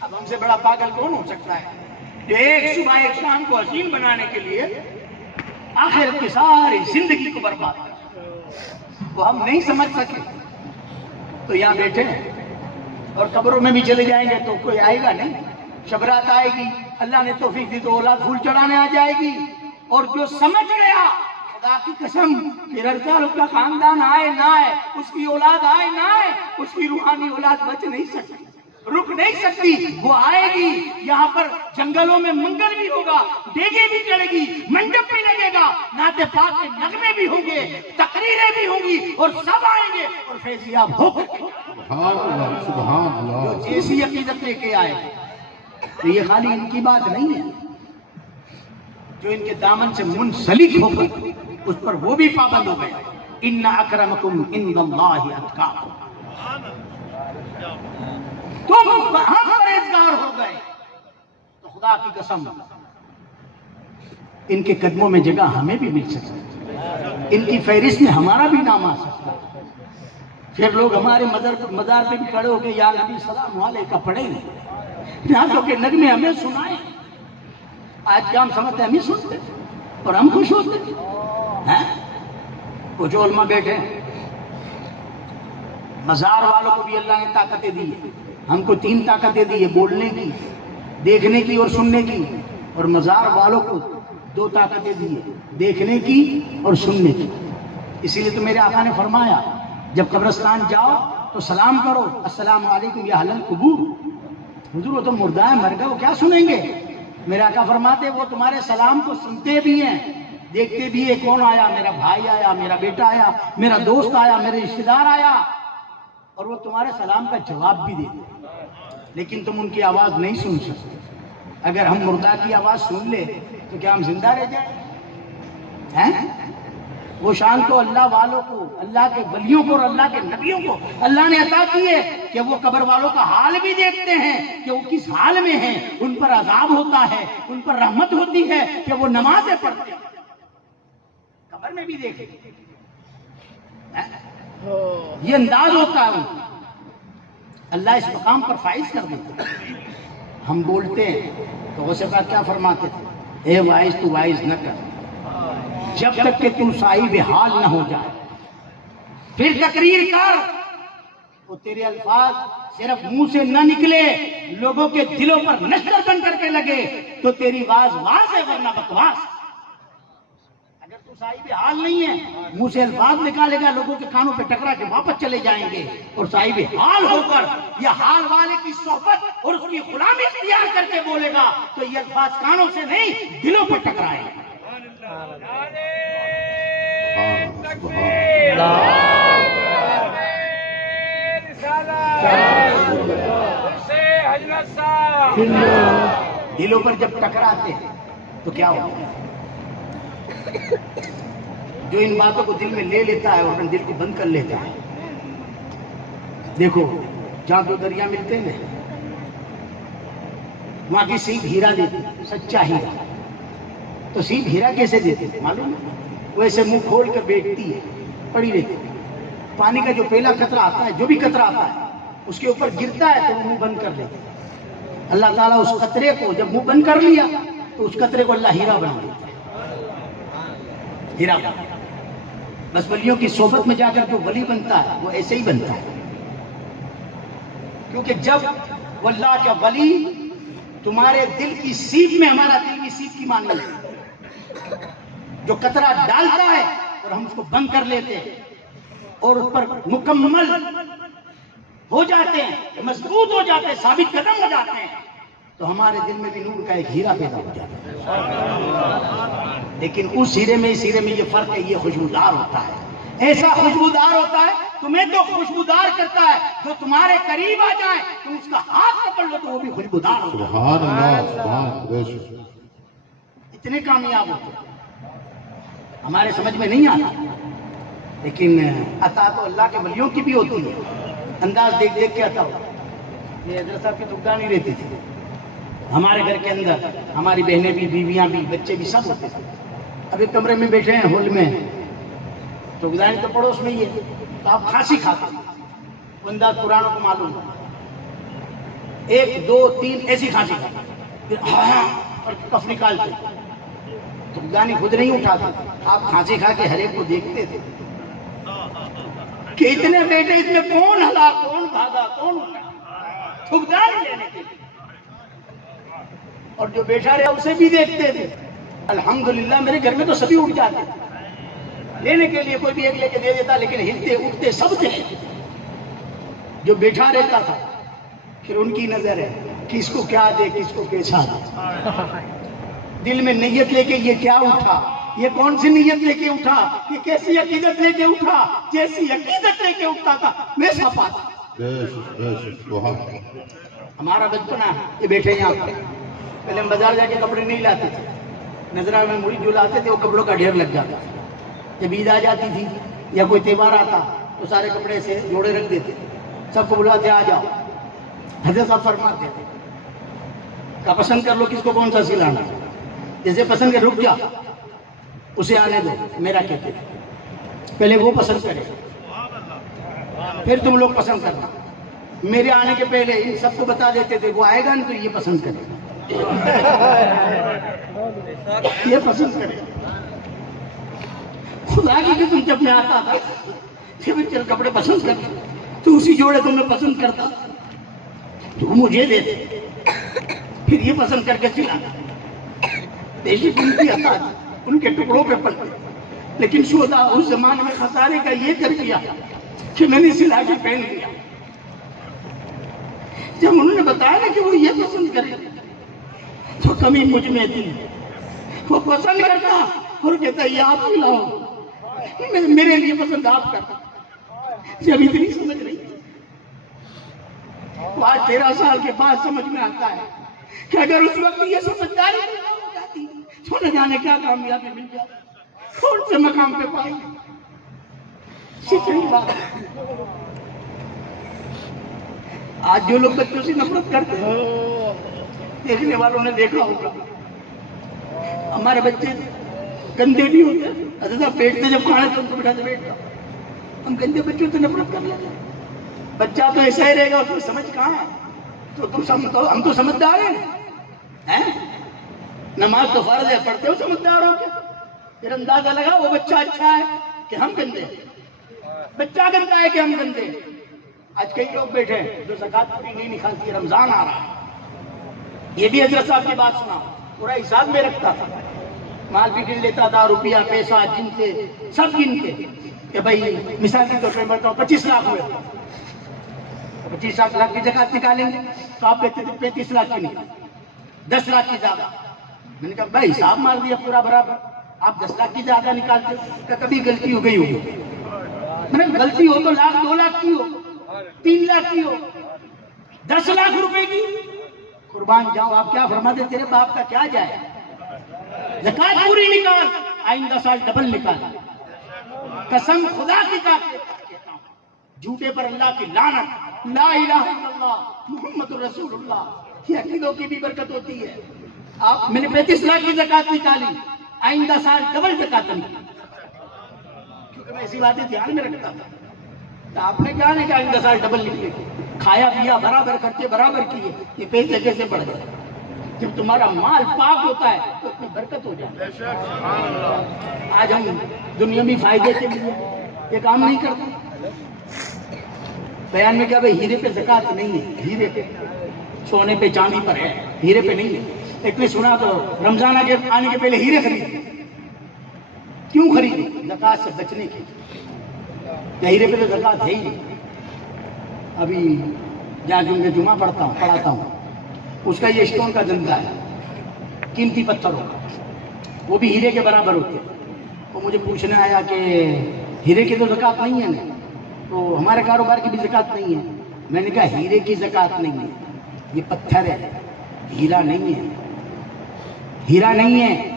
اب ہم سے بڑا پاگل کون ہو سکتا ہے جو ایک صبح ایک شام کو حسین بنانے کے لیے آخرت کی ساری زندگی کو برباد کرے. وہ ہم نہیں سمجھ سکے تو یہاں بیٹھے ہیں، اور قبروں میں بھی چلے جائیں گے تو کوئی آئے گا نہیں. شبرات آئے گی، اللہ نے توفیق دی تو اولاد پھول چڑھانے آ جائے گی. اور جو سمجھ گیا خدا کی قسم کہ اس کا خاندان آئے نہ آئے، اس کی اولاد آئے نہ آئے، اس کی روحانی اولاد بچ نہیں سکتی، رک نہیں سکتی. وہ آئے گی، یہاں پر جنگلوں میں منگل بھی ہوگا، ڈیگے بھی چلے گی، منڈپ بھی لگے گا، نعت پاک کے نغمے بھی ہوں گے، تقریریں بھی ہوں گی، اور سب آئیں گے اور فیضیاب ہو کر سبحان اللہ. جو جیسی عقیدت لے کے آئے. تو یہ خالی ان کی بات نہیں ہے، جو ان کے دامن سے منسلک ہو کر اس پر وہ بھی پابند ہو گئے. ان اکرمکم عند اللہ اتقاکم. تم وہاں پرہیزگار ہو گئے تو خدا کی قسم ان کے قدموں میں جگہ ہمیں بھی مل سکتی ہے، ان کی فہرست میں ہمارا بھی نام آ سکتا ہے. پھر لوگ ہمارے مزار پہ بھی کھڑے ہو کے یا نبی سلام علیکہ پڑھیں گے، یہاں کے نغمے ہمیں سنائیں. آج کیا ہم سمجھتے ہیں ہم ہی سنتے اور ہم خوش ہوتے ہیں. وہ جو علماء بیٹھے ہیں، مزار والوں کو بھی اللہ نے طاقتیں دی ہے. ہم کو 3 طاقتیں دی ہے، بولنے کی، دیکھنے کی اور سننے کی. اور مزار والوں کو 2 طاقتیں دی ہے، دیکھنے کی اور سننے کی. اسی لیے تو میرے آقا نے فرمایا جب قبرستان جاؤ تو سلام کرو، السلام علیکم یا اہل القبور. حضور وہ تو مردہ ہے، مر گئے، وہ کیا سنیں گے؟ میرے آقا فرماتے وہ تمہارے سلام کو سنتے بھی ہیں، دیکھتے بھی ہے. کون آیا؟ میرا بھائی آیا، میرا بیٹا آیا، میرا دوست آیا، میرے رشتہ دار آیا، اور وہ تمہارے سلام کا جواب بھی دیتے. لیکن تم ان کی آواز نہیں سن سکتے. اگر ہم مردہ کی آواز سن لے تو کیا ہم زندہ رہ جائیں؟ وہ شان تو اللہ والوں کو، اللہ کے ولیوں کو اور اللہ کے نبیوں کو اللہ نے عطا کی ہے کہ وہ قبر والوں کا حال بھی دیکھتے ہیں کہ وہ کس حال میں ہیں. ان پر عذاب ہوتا ہے، ان پر رحمت ہوتی ہے کہ وہ نمازیں پڑھتے ہیں، قبر میں بھی دیکھیں. یہ انداز ہوتا ہے. اللہ اس مقام پر فائز کر دیتا ہے. ہم بولتے ہیں تو غوث پاک کیا فرماتے تھے؟ اے وائز تو وائز نہ کر جب تک کہ تم صاحب حال نہ ہو جائے. پھر تقریر کر، تو تیرے الفاظ صرف منہ سے نہ نکلے، لوگوں کے دلوں پر نشتر بن کر کے لگے تو تیری واز واز ہے، ورنہ بکواس۔ اگر تو صاحب حال نہیں ہے، منہ سے الفاظ نکالے گا، لوگوں کے کانوں پہ ٹکرا کے واپس چلے جائیں گے، اور صاحب حال ہو کر یا حال والے کی صحبت اور اس کی غلامی اختیار کر کے بولے گا تو یہ الفاظ کانوں سے نہیں دلوں پر ٹکرائے گا۔ دلوں پر جب ٹکراتے ہیں تو کیا ہوتا ہے؟ جو ان باتوں کو دل میں لے لیتا ہے اور اپنے دل کو بند کر لیتا ہے، دیکھو جہاں دو دریا ملتے ہیں وہاں کی سیپ ہیرا دیتی، سچا ہیرا۔ تو سیپ ہیرا کیسے دیتے معلوم ہے؟ وہ ایسے منہ کھول کر بیٹھتی ہے، پڑی رہتی ہے، پانی کا جو پہلا قطرہ آتا ہے، جو بھی قطرہ آتا ہے اس کے اوپر گرتا ہے تو وہ منہ بند کر لیتا ہے۔ اللہ تعالیٰ اس قطرے کو جب منہ بند کر لیا تو اس قطرے کو اللہ ہیرا بنا دیتا ہے، ہیرا۔ بس ولیوں کی صحبت میں جا کر جو ولی بنتا ہے وہ ایسے ہی بنتا ہے، کیونکہ جب وہ اللہ کا ولی تمہارے دل کی سیپ میں، ہمارا دل کی سیپ کی مانی ہے، جو قطرہ ڈالتا ہے اور ہم اس کو بند کر لیتے ہیں اور اس پر مکمل ہو جاتے ہیں، مضبوط ہو جاتے ہیں، ثابت قدم ہو جاتے ہیں، تو ہمارے دل میں بھی نور کا ایک ہیرا پیدا ہو جاتا ہے۔ لیکن اس ہیرے میں، اس ہیرے میں یہ فرق ہے، یہ خوشبودار ہوتا ہے، ایسا خوشبودار ہوتا ہے، تمہیں تو خوشبودار کرتا ہے، جو تمہارے قریب آ جائے تم اس کا ہاتھ پکڑ لو تو وہ بھی خوشبودار ہوتا ہے۔ سبحان اللہ، سبحان اللہ۔ اتنے کامیاب ہوتے ہیں، ہمارے سمجھ میں نہیں آتا، لیکن عطا تو اللہ کے ولیوں کی بھی ہوتی ہے۔ انداز دیکھ دیکھ کے عطا ہوتا ہے۔ یہ حضرت صاحب کی دکان نہیں رہتی تھی، ہمارے گھر کے اندر ہماری بہنیں بھی، بیویاں بھی، بچے بھی سب ہوتے تھے۔ اب ایک کمرے میں بیٹھے ہیں ہال میں، تو گزارش تو پڑوس میں ہی ہے، تو آپ کھانسی کھاتے ہیں، وہ انداز پرانوں کو معلوم ہے، 1 2 3 ایسی کھانسی کھاتے، پھر ہاں اور کف نکالتے، تو گزانی خود نہیں اٹھاتے، آپ کھانسی کھا کے ہر ایک کو دیکھتے تھے کہ اتنے بیٹے، اس میں کون ہلا، کون بھاگا، کون اٹھا، تھکدانی لینے کے لیے، اور جو بیٹھا رہا اسے بھی دیکھتے تھے۔ الحمدللہ میرے گھر میں تو سبھی اٹھ جاتے لینے کے لیے، کوئی بھی ایک لے کے دے دیتا، لیکن ہلتے اٹھتے سب تھے۔ جو بیٹھا رہتا تھا پھر ان کی نظر ہے کس کو کیا دے، کس کو کیسا دے، دل میں نیت لے کے یہ کیا اٹھا، یہ کون سی نیت لے کے اٹھا، یہ کیسی عقیدت لے کے اٹھا، جیسی عقیدت لے کے اٹھتا تھا ویسا پاتا۔ ہمارا بچپنا یہ بیٹھے یہاں پر، پہلے ہم بازار جا کے کپڑے نہیں لاتے تھے، نظرہ میں مڑی جو لاتے تھے وہ کپڑوں کا ڈھیر لگ جاتا تھا۔ جب عید آ جاتی تھی یا کوئی تہوار آتا تو سارے کپڑے سے جوڑے رکھ دیتے، سب کو بلاتے آ جاؤ، حضرت صاحب فرماتے تھے کہ پسند کر لو کس کو کون سا سلانا، جیسے پسند کر رک جا، اسے آنے دو، میرا کہتے تھے پہلے وہ پسند کرے پھر تم لوگ پسند کرنا۔ میرے آنے کے پہلے ان سب کو بتا دیتے تھے وہ آئے گا نا تو یہ پسند کرے، یہ پسند کرے۔ خدا کی قسم جب میں آتا تھا کہ چل کپڑے پسند کر تو اسی جوڑے کو میں پسند کرتا تو وہ مجھے دیتے، پھر یہ پسند کر کے سلاتا۔ دیشی قیمتی عطا ان کے ٹکڑوں پہ پڑتے، لیکن شہداء اس زمانے میں خسارے کا یہ کر دیا کہ میں نے سلا کے پہن لیا۔ جب انہوں نے بتایا نا کہ وہ یہ پسند کرے تو کمی مجھ میں تھی، وہ پسند کرتا اور کہتا یہ آپ سلاؤ، میرے لیے پسند آپ کرتا۔ جب اتنی سمجھ رہی آج 13 سال کے بعد سمجھ میں آتا ہے کہ اگر اس وقت یہ سمجھداری ہو جاتی تو نہ جانے کیا کامیابی مل جاتی، کون سے مقام پہ پائیں گے۔ بات آج جو لوگ بچوں سے نفرت کرتے ہیں، دیکھنے والوں نے دیکھا ہوگا، ہمارے بچے گندے بھی ہوتے ہیں، حضرت بیٹھتے جب کھانے تو ان کو بٹھاتے بیٹھتا، ہم گندے بچوں سے نفرت کر لیتے ہیں۔ بچہ تو ایسا ہی رہے گا، اس میں سمجھ کہاں ہے، تو ہم تو سمجھدار ہیں، نماز تو فرض ہے، پڑھتے ہو سمجھدار ہو کے، پھر اندازہ لگا وہ بچہ اچھا ہے کہ ہم گندے ہیں، بچہ گندا ہے کہ ہم گندے ہیں۔ آج کئی لوگ بیٹھے ہیں جو زکات پوری نہیں نکالتی، رمضان آ رہا ہے، یہ بھی حضرت صاحب کی بات سنا، پورا حساب میں رکھتا تھا، مال بھی گن لیتا تھا، روپیہ پیسہ گن کے سب گن کے کہ بھائی مثال کے طور پہ بتاؤ 25 لاکھ ہوئے، 25 لاکھ کی زکات نکالیں گے تو آپ کہتے تھے 35 لاکھ کی نکال، 10 لاکھ کی زیادہ۔ میں نے کہا بھائی حساب مار دیا پورا برابر، آپ 10 لاکھ کی زیادہ نکالتے، کہ کبھی غلطی ہو گئی ہوگی، میں نے غلطی ہو تو لاکھ 2 لاکھ کی ہو، 3 لاکھ کی ہو، 10 لاکھ روپے کی، قربان جاؤں آپ کیا فرماتے تیرے باپ کا کیا جائے، زکات پوری نکال، آئندہ سال ڈبل نکال، قسم خدا کی کہتا ہوں، جھوٹے پر اللہ کی لعنت، لا الہ الا اللہ محمد رسول اللہ، یہ عقیدوں کی بھی برکت ہوتی ہے۔ آپ میں نے 35 لاکھ کی زکات نکالی، آئندہ سال ڈبل زکات نکالی، کیونکہ میں ایسی باتیں دھیان میں رکھتا تھا۔ تو آپ نے کہا نہیں کہ آئندہ سال ڈبل نکلے، کھایا پیا برابر کرتے برابر کیے، یہ پیسے کیسے بڑھ گئے؟ جب تمہارا مال پاک ہوتا ہے تو اتنی برکت ہو جاتی ہے۔ آج ہم دنیاوی فائدے کے لیے یہ کام نہیں کرتے۔ بیان میں کیا بھائی ہیرے پہ زکات نہیں ہے، ہیرے پہ، سونے پہ چاندی پر ہے، ہیرے پہ نہیں ہے۔ ایک نے سنا تو رمضان آنے کے پہلے ہیرے خریدے، کیوں خریدے؟ زکات سے بچنے کے، ہیرے پہ تو زکات ہے ہی نہیں۔ ابھی جہاں میں جمعہ پڑھاتا ہوں، اس کا یہ اسٹون کا دھندا ہے، قیمتی پتھروں کا، وہ بھی ہیرے کے برابر ہوتے ہیں۔ وہ مجھے پوچھنے آیا کہ ہیرے کی تو زکات نہیں ہے نا، تو ہمارے کاروبار کی بھی زکات نہیں ہے۔ میں نے کہا ہیرے کی زکات نہیں ہے، یہ پتھر ہے، ہیرا نہیں ہے، ہیرا نہیں ہے۔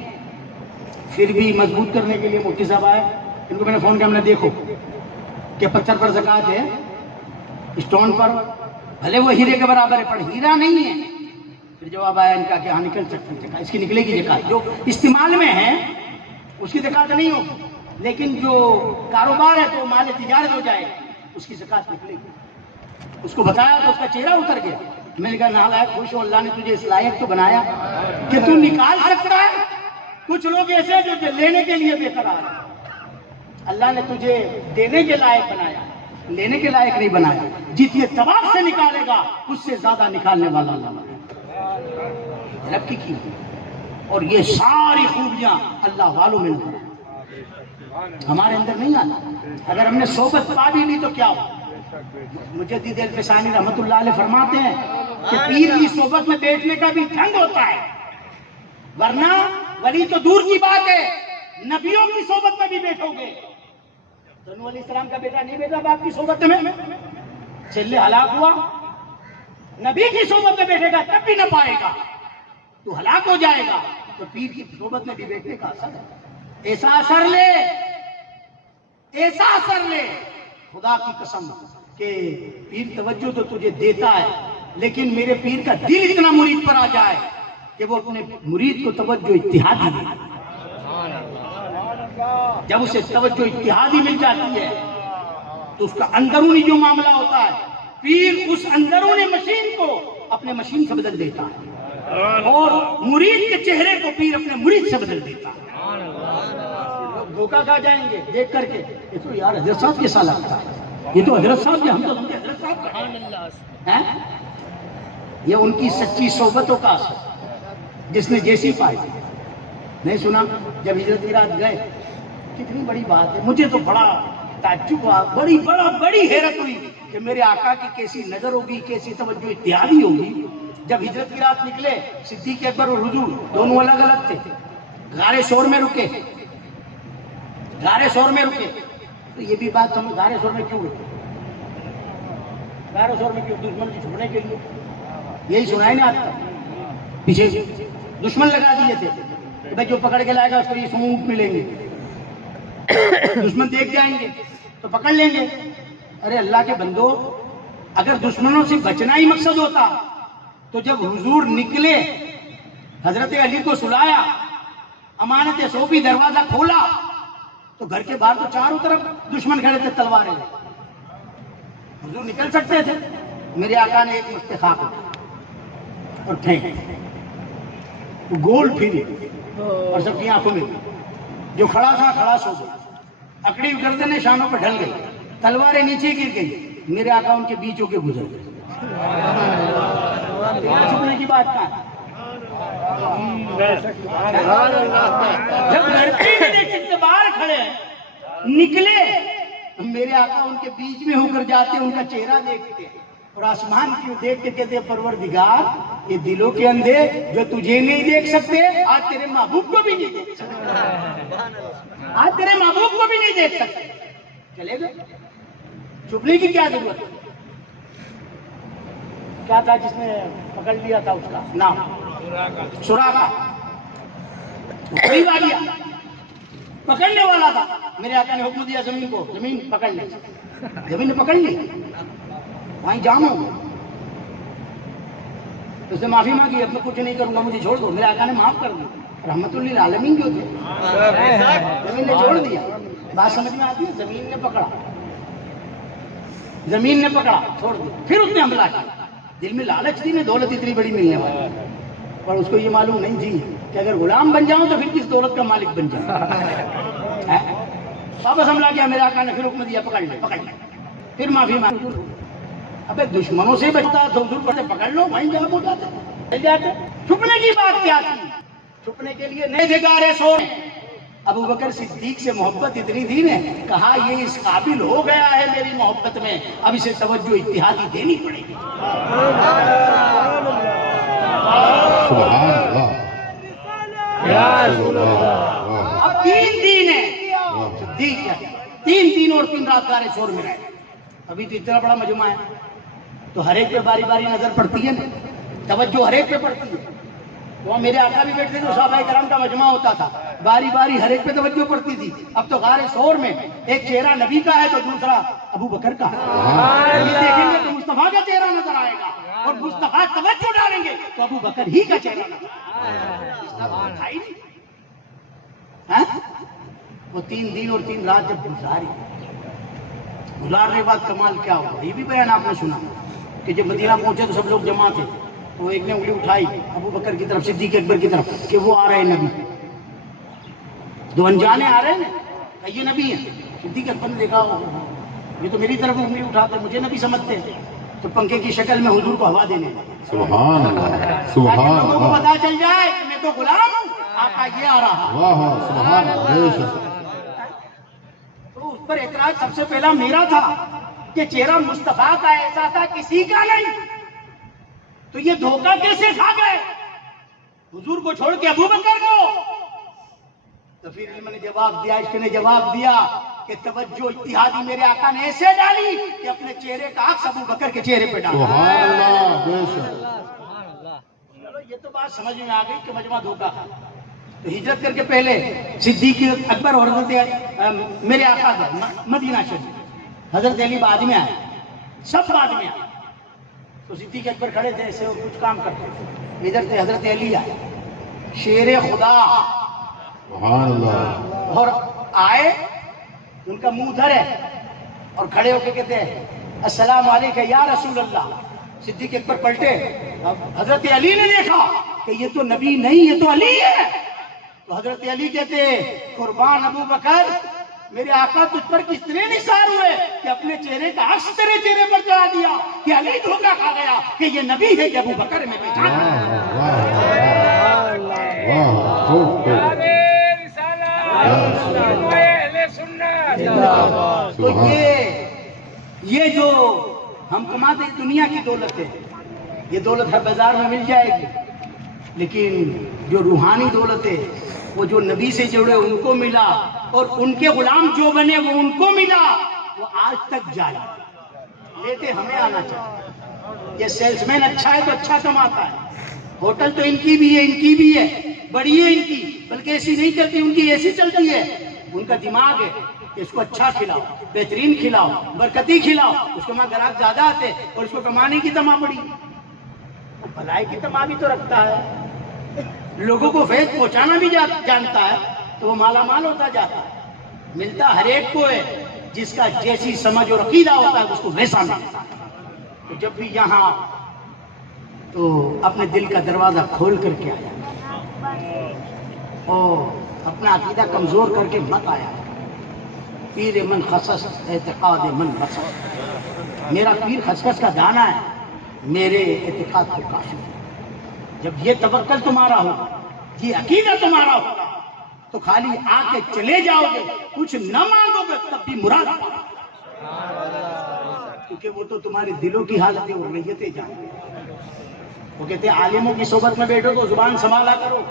پھر بھی مضبوط کرنے کے لیے مفتی صاحب آئے، ان کو میں نے فون کیا، میں نے دیکھو کہ پتھر پر زکات ہے، اسٹون پر بھلے وہ ہیرے کے برابر ہے پر ہیرا نہیں ہے۔ پھر جواب آیا ان کا کہ ہاں نکل سکتی ہے، اس کی نکلے گی زکات، جو استعمال میں ہے اس کی زکات نہیں ہوگی، لیکن جو کاروبار ہے تو مال تجارت ہو جائے اس کی زکات نکلے گی۔ اس کو بتایا تو اس کا چہرہ اتر گیا۔ میں نے کہا نالائق خوش ہو، اللہ نے تجھے اس لائق تو بنایا کہ تو نکال سکتا ہے۔ کچھ لوگ ایسے جو لینے کے لیے بےقرار ہیں، اللہ نے تجھے دینے کے لائق بنایا، لینے کے لائق نہیں بنایا۔ جتنے طواف سے نکالے گا اس سے زیادہ نکالنے والا اللہ رب کی اور یہ ساری خوبیاں اللہ والوں میں نہیں، ہمارے اندر نہیں آنا۔ اگر ہم نے صحبت پا بھی لی تو کیا ہو؟ مجدد الفسانی رحمت اللہ علیہ فرماتے ہیں کہ پیر کی صحبت میں بیٹھنے کا بھی ڈھنگ ہوتا ہے، ورنہ ولی تو دور کی بات ہے، نبیوں کی صحبت میں بھی بیٹھو گے۔ نوح علیہ السلام کا بیٹا نہیں بیٹھا باپ کی صحبت میں، چلے ہلاک ہوا، نبی کی صحبت میں بیٹھے گا تب بھی نہ پائے گا، تو ہلاک ہو جائے گا۔ تو پیر کی صحبت میں بھی بیٹھنے کا اثر ہے، ایسا اثر لے، ایسا اثر لے، خدا کی قسم کہ پیر توجہ تو تجھے دیتا ہے، لیکن میرے پیر کا دل اتنا مرید پر آ جائے کہ وہ اپنے مرید کو توجہ اتحادی دے۔ جب اسے توجہ اتحادی مل جاتی ہے تو اس کا اندرونی جو معاملہ ہوتا ہے، پیر اس اندرونی مشین کو اپنے مشین سے بدل دیتا ہے، اور مرید کے چہرے کو پیر اپنے مرید سے بدل دیتا ہے۔ لوگ دھوکہ کھا جائیں گے دیکھ کر کے، یہ تو یار حضرت صاحب کے ساتھ لگتا ہے، یہ تو حضرت صاحب کے، ہم تو حضرت صاحب ہیں۔ یہ ان کی سچی صحبتوں کا اثر، جس نے جیسی پائی۔ نہیں سنا جب ہجرت کی رات گئے، کتنی بڑی بات ہے، مجھے تو بڑا تعجب ہوا، بڑی حیرت ہوئی کہ میرے آقا کی کیسی نظر ہوگی، کیسی توجہ اتحادی ہوگی۔ جب ہجرت کی رات نکلے، صدیق اکبر اور حضور دونوں الگ الگ تھے، غار ثور میں رکے، غار ثور میں رکے۔ تو یہ بھی بات ہم غار ثور میں کیوں رکے؟ غار ثور میں کیوں؟ دشمن سے چھپنے کے لیے، یہی سنا ہے نا آپ کا، پیچھے دشمن لگا دیے تھے کہ بھائی جو پکڑ کے لائے گا اس کو یہ سونپ ملیں گے، دشمن دیکھ جائیں گے تو پکڑ لیں گے۔ ارے اللہ کے بندو، اگر دشمنوں سے بچنا ہی مقصد ہوتا تو جب حضور نکلے، حضرت علی کو سلایا، امانت سونپی، دروازہ کھولا تو گھر کے باہر تو چاروں طرف دشمن کھڑے تھے تلواریں، حضور نکل سکتے تھے۔ میرے آقا نے ایک مشت خاک اٹھا اور پھینک، گول پھری اور سب کی آنکھوں میں، جو کھڑا تھا کھڑا سو گیا، اکڑی گردنیں شانوں پہ ڈھل گئی، تلواریں نیچے گر گئی، میرے آقا ان کے بیچ ہو کے گزر گئے. چھپنے کی بات کہاں؟ جب لڑکی سے باہر کھڑے نکلے میرے آقا ان کے بیچ میں ہو کر جاتے, ان کا چہرہ دیکھتے اور آسمان کی دیکھ کے کہتے پروردگار یہ دلوں کے اندھے جو تجھے نہیں دیکھ سکتے آج تیرے محبوب کو بھی نہیں دیکھ سکتے, آج تیرے محبوب کو بھی نہیں دیکھ سکتے. چلے گئے. چھپنے کی کیا ضرورت ہے؟ کیا تھا جس نے پکڑ لیا تھا اس کا نام؟ سراقہ. قریب آ گیا, پکڑنے والا تھا. میرے آقا نے حکم دیا زمین کو, زمین پکڑ لے. زمین نے پکڑ لی, وہیں جام ہو گیا. اس نے معافی مانگی, اب میں کچھ نہیں کروں گا, مجھے چھوڑ دو. میرے آقا نے معاف کر دیا. رحمت للعالمین جو تھے, زمین نے چھوڑ دیا. بات سمجھ میں آتی ہے؟ زمین نے پکڑا, زمین نے پکڑا, چھوڑ دیا. پھر اس نے حملہ کیا. دل میں لالچ تھی نا, دولت اتنی بڑی ملنے والی, پر اس کو یہ معلوم نہیں تھی کہ اگر غلام بن جاؤں تو پھر کس دولت کا مالک بن جاؤں. واپس حملہ کیا. میرے آقا نے پھر حکم دیا پکڑ لے, پکڑ لے. پھر معافی مانگی. ابے دشمنوں سے بچتا تو دور پر پکڑ لو, وہیں جگہ ہو جاتے. چھپنے کی بات کیا تھی؟ چھپنے کے لیے نہیں دکھارے سو. ابو بکر صدیق سے محبت اتنی تھی نے, کہا یہ اس قابل ہو گیا ہے میری محبت میں, اب اسے توجہ اتحادی دینی پڑے گی. سبحان اللہ. اب 3 دن ہے صدیق ہے, 3 اور 3 رات گارے شور میں رہے. ابھی تو اتنا بڑا مجمع ہے تو ہر ایک پہ باری باری نظر پڑتی ہے نا, توجہ ہر ایک پہ پڑتی ہے. وہاں میرے آقا بھی بیٹھتے تھے, صحابہ کرام کا مجمع ہوتا تھا, باری باری ہر ایک پہ توجہ پڑتی تھی. اب تو غار ثور میں ایک چہرہ نبی کا ہے تو دوسرا ابو بکر کا ہے. یہ دیکھیں گے تو مصطفیٰ کا چہرہ نظر آئے گا, اور مصطفیٰ توجہ ڈالیں گے تو ابو بکر ہی کا چہرہ نظر آئے گا. وہ 3 دن اور 3 رات جب گزاری, گزارنے کے بعد کمال کیا ہوا یہ بھی بیان آپ نے سنا کہ جب مدینہ پہنچے تو سب لوگ جمع تھے. تو ایک نے انگلی اٹھائی ابو بکر کی طرف, صدیق اکبر کی طرف, کہ وہ آ رہے ہیں نبی. 2 انجانے آ رہے ہیں, یہ نبی ہیں. صدیق اکبر نے دیکھا یہ تو میری طرف انگلی اٹھاتے, مجھے نبی سمجھتے ہیں. تو پنکھے کی شکل میں حضور کو ہوا دینے لگے. سبحان اللہ, تاکہ سبحان لوگوں کو اللہ. پتا چل جائے کہ میں تو غلام ہوں, آقا یہ آ رہا. واہ سبحان اللہ. تو اس پر اعتراض سب سے پہلا میرا تھا کہ چہرہ مصطفیٰ کا ایسا تھا کسی کا نہیں, تو یہ دھوکہ کیسے کھا گئے حضور کو چھوڑ کے ابو بکر کو. تو پھر علم نے جواب دیا, عشق نے جواب دیا کہ توجہ اتحادی میرے آقا نے ایسے ڈالی کہ اپنے چہرے کا عکس ابو بکر کے چہرے پہ ڈالا. سبحان اللہ. بے شک. چلو یہ تو بات سمجھ میں آ گئی کہ مجمع دھوکہ تھا. تو ہجرت کر کے پہلے صدیق اکبر اور حضرت میرے آقا گئے مدینہ شریف. حضرت علی بعد میں آئے, سب بعد میں آئے. تو صدیق اکبر کھڑے تھے ایسے اور کچھ کام کرتے تھے. ادھر سے حضرت علی آئے, شیر خدا, سبحان اللہ. اور آئے, ان کا منہ ادھر ہے اور کھڑے ہو کے کہتے ہیں السلام علیکم یا رسول اللہ. صدیق اکبر پلٹے, حضرت علی نے دیکھا کہ یہ تو نبی نہیں, یہ تو علی ہے. تو حضرت علی کہتے قربان ابو بکر, میرے آقا تجھ پر کس طرح نثار ہوئے کہ اپنے چہرے کا عکس تیرے چہرے پر چڑھا دیا کہ علی دھوکہ کھا گیا کہ یہ نبی ہے کہ ابو بکر میں پہچان. تو یہ جو ہم کماتے ہیں دنیا کی دولت ہے, یہ دولت ہر بازار میں مل جائے گی, لیکن جو روحانی دولت ہے وہ جو نبی سے جڑے ان کو ملا اور ان کے غلام جو بنے وہ ان کو ملا, وہ آج تک جاری. لیتے ہمیں آنا چاہیے. یہ سیلس مین اچھا ہے تو اچھا کماتا ہے. ہوٹل تو ان کی بھی ہے, ان کی بھی ہے, بڑی ہے ان کی, بلکہ ایسی نہیں چلتی, ان کی ایسی چلتی ہے. ان کا دماغ ہے کہ اس کو اچھا کھلاؤ, بہترین کھلاؤ, برکتی کھلاؤ, اس کو وہاں گراہک زیادہ آتے اور اس کو کمانے کی تما پڑی. بھلائی کی تما بھی تو رکھتا ہے, لوگوں کو فیض پہنچانا بھی جانتا ہے, تو وہ مالا مال ہوتا جاتا ہے. ملتا ہر ایک کو ہے, جس کا جیسی سمجھ اور عقیدہ ہوتا ہے اس کو ویسا ملتا ہے. تو جب بھی یہاں تو اپنے دل کا دروازہ کھول کر کے آیا اور اپنا عقیدہ کمزور کر کے مت آیا. پیر من خصص اعتقاد من رسص. میرا پیر خسخس کا دانہ ہے، میرے اعتقاد کو کافی ہے۔ جب یہ توکل تمہارا ہوگا، یہ عقیدہ تمہارا ہوگا، تو خالی آ کے چلے جاؤ گے، کچھ نہ مانگو گے تب بھی مراد پاؤ، کیونکہ وہ تو تمہارے دلوں کی حالتیں اور نیتیں جانتے ہیں۔ وہ کہتے ہیں عالموں کی صحبت میں بیٹھو تو زبان سنبھالا کرو،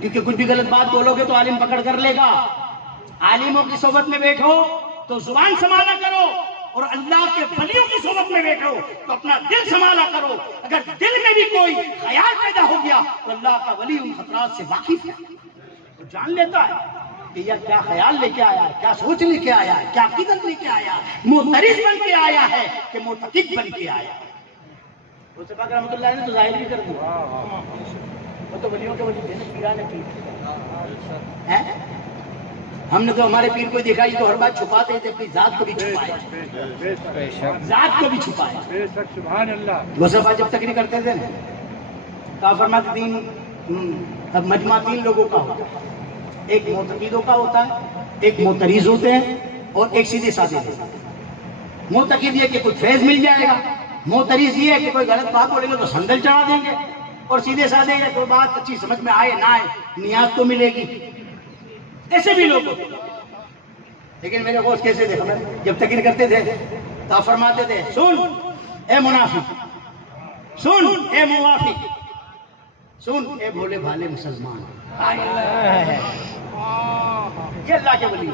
کیونکہ کچھ بھی غلط بات بولو گے تو عالم پکڑ کر لے گا۔ عالموں کی صحبت میں بیٹھو تو زبان سنبھالا کرو، اور اللہ کے ولیوں کی صحبت میں بیٹھو تو اپنا دل سنبھالا کرو۔ اگر دل میں بھی کوئی خیال پیدا ہو گیا تو اللہ کا ولی ان خطرات سے واقف ہے، وہ جان لیتا ہے کہ یہ کیا خیال لے کے آیا ہے، کیا سوچ لے کے آیا ہے، کیا عقیدت لے کے آیا ہے، معترض بن کے آیا ہے کہ معتقد بن کے آیا ہے۔ غوث پاک رحمۃ اللہ نے تو ظاہر بھی کر دیا، وہ تو ولیوں کے ولی تھے نا، پیرانے پیر ہیں۔ ہم نے تو ہمارے پیر کو دیکھا ہی تو ہر بات چھپاتے تھے، اپنی ذات کو بھی چھپائے، ذات کو بھی چھپائے۔ غوث پاک جب تقریر کرتے تھے نا تو آپ فرماتے اب مجمع تین لوگوں کا ہوتا ہے، ایک معتقدوں کا ہوتا ہے، ایک معترض ہوتے ہیں، اور ایک سیدھے سادے ہوتے ہیں۔ معتقد یہ کہ کچھ فیض مل جائے گا، معترض یہ ہے کہ کوئی غلط بات بولے گا تو سندل چڑھا دیں گے، اور سیدھے سادے یہ کوئی بات اچھی سمجھ میں آئے نہ آئے نیاز تو ملے گی۔ ایسے بھی لوگ ہوتے ہیں، لیکن میرے غوث کیسے تھے؟ جب تقریر کرتے تھے تو آپ فرماتے تھے سن اے منافق، سن اے موافق، سن اے بھولے بھالے مسلمان۔ یہ اللہ کے ولی،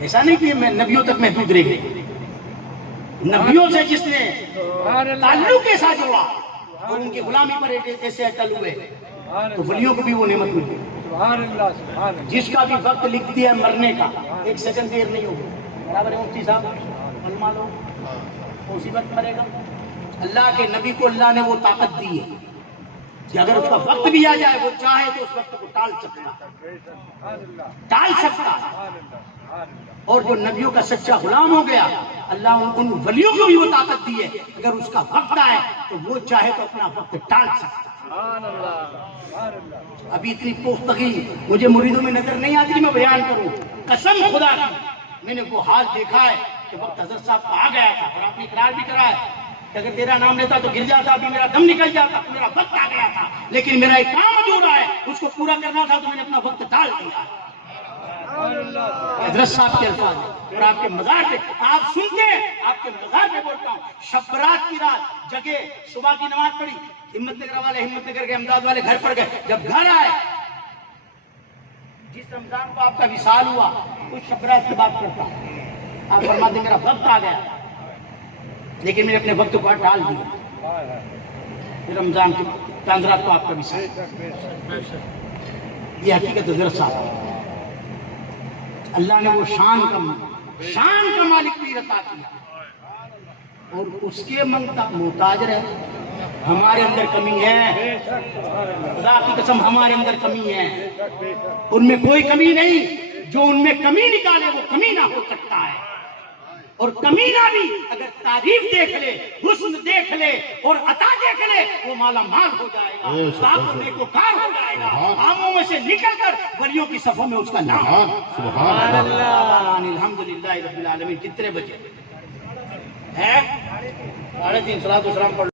ایسا نہیں کہ میں نبیوں تک محدود رہ گئے، نبیوں سے جس نے تعلق ایسا جوڑا اور ان کی غلامی پر ایسے اٹل ہوئے تو ولیوں کو بھی وہ نعمت ملی۔ جس کا بھی وقت لکھ دیا مرنے کا، ایک سیکنڈ دیر نہیں ہوگی، برابر ہے مفتی صاحب، علماء لوگ اسی وقت مرے گا۔ اللہ کے نبی کو اللہ نے وہ طاقت دی ہے کہ اگر اس کا وقت بھی آ جائے وہ چاہے تو اس وقت کو ٹال سکتا۔ اور جو نبیوں کا سچا غلام ہو گیا، اللہ ان ولیوں کو بھی وہ طاقت دی ہے، اگر اس کا وقت آئے تو وہ چاہے تو اپنا وقت ٹال سکتا۔ ابھی اتنی پختگی مجھے مریدوں میں نظر نہیں آتی کہ میں بیان کروں، قسم خدا کی میں نے وہ حال دیکھا ہے کہ وقت حضرت صاحب کا آ گیا تھا، اور آپ نے اقرار بھی کرا ہے کہ اگر تیرا نام لیتا تو گر جاتا، ابھی میرا دم نکل جاتا، میرا وقت آ گیا تھا، لیکن میرا ایک کام ادھورا ہے، اس کو پورا کرنا تھا تو میں نے اپنا وقت ڈال دیا۔ حضرت صاحب کے الفاظ اور آپ کے مزار پہ آپ سنتے ہیں، آپ کے مزار پہ بولتا ہوں، شب برات کی رات جگہ، صبح کی نماز پڑھی، ہمت نگر والے ہمت نگر کے امداد والے گھر پر گئے، جب گھر آئے جس رمضان کو آپ کا وصال ہوا کچھ شب برات کی بات کرتا، آپ فرماتے میرا وقت آ گیا لیکن میں نے اپنے وقت کو ٹال دیا، رمضان کے چاندرات کو آپ کا وصال۔ یہ حقیقت حضرت صاحب، اللہ نے وہ شان کا مالک بھی عطا کیا اور اس کے محتاج رہے۔ ہمارے اندر کمی ہے، خدا کی قسم ہمارے اندر کمی ہے، ان میں کوئی کمی نہیں، جو ان میں کمی نکالے وہ کمی نہ ہو سکتا ہے، اور کمی نہ بھی اگر تعریف دیکھ لے، حسن دیکھ لے اور عطا دیکھ لے وہ مالا مال ہو جائے گا، طاقت نیکوکار ہو جائے گا، عاموں میں سے نکل کر ولیوں کی صفوں میں اس کا نام۔ سبحان اللہ، الحمدللہ رب العالمین۔ کتنے بجے ہے؟ 3:30 صلاۃ و سلام پڑھ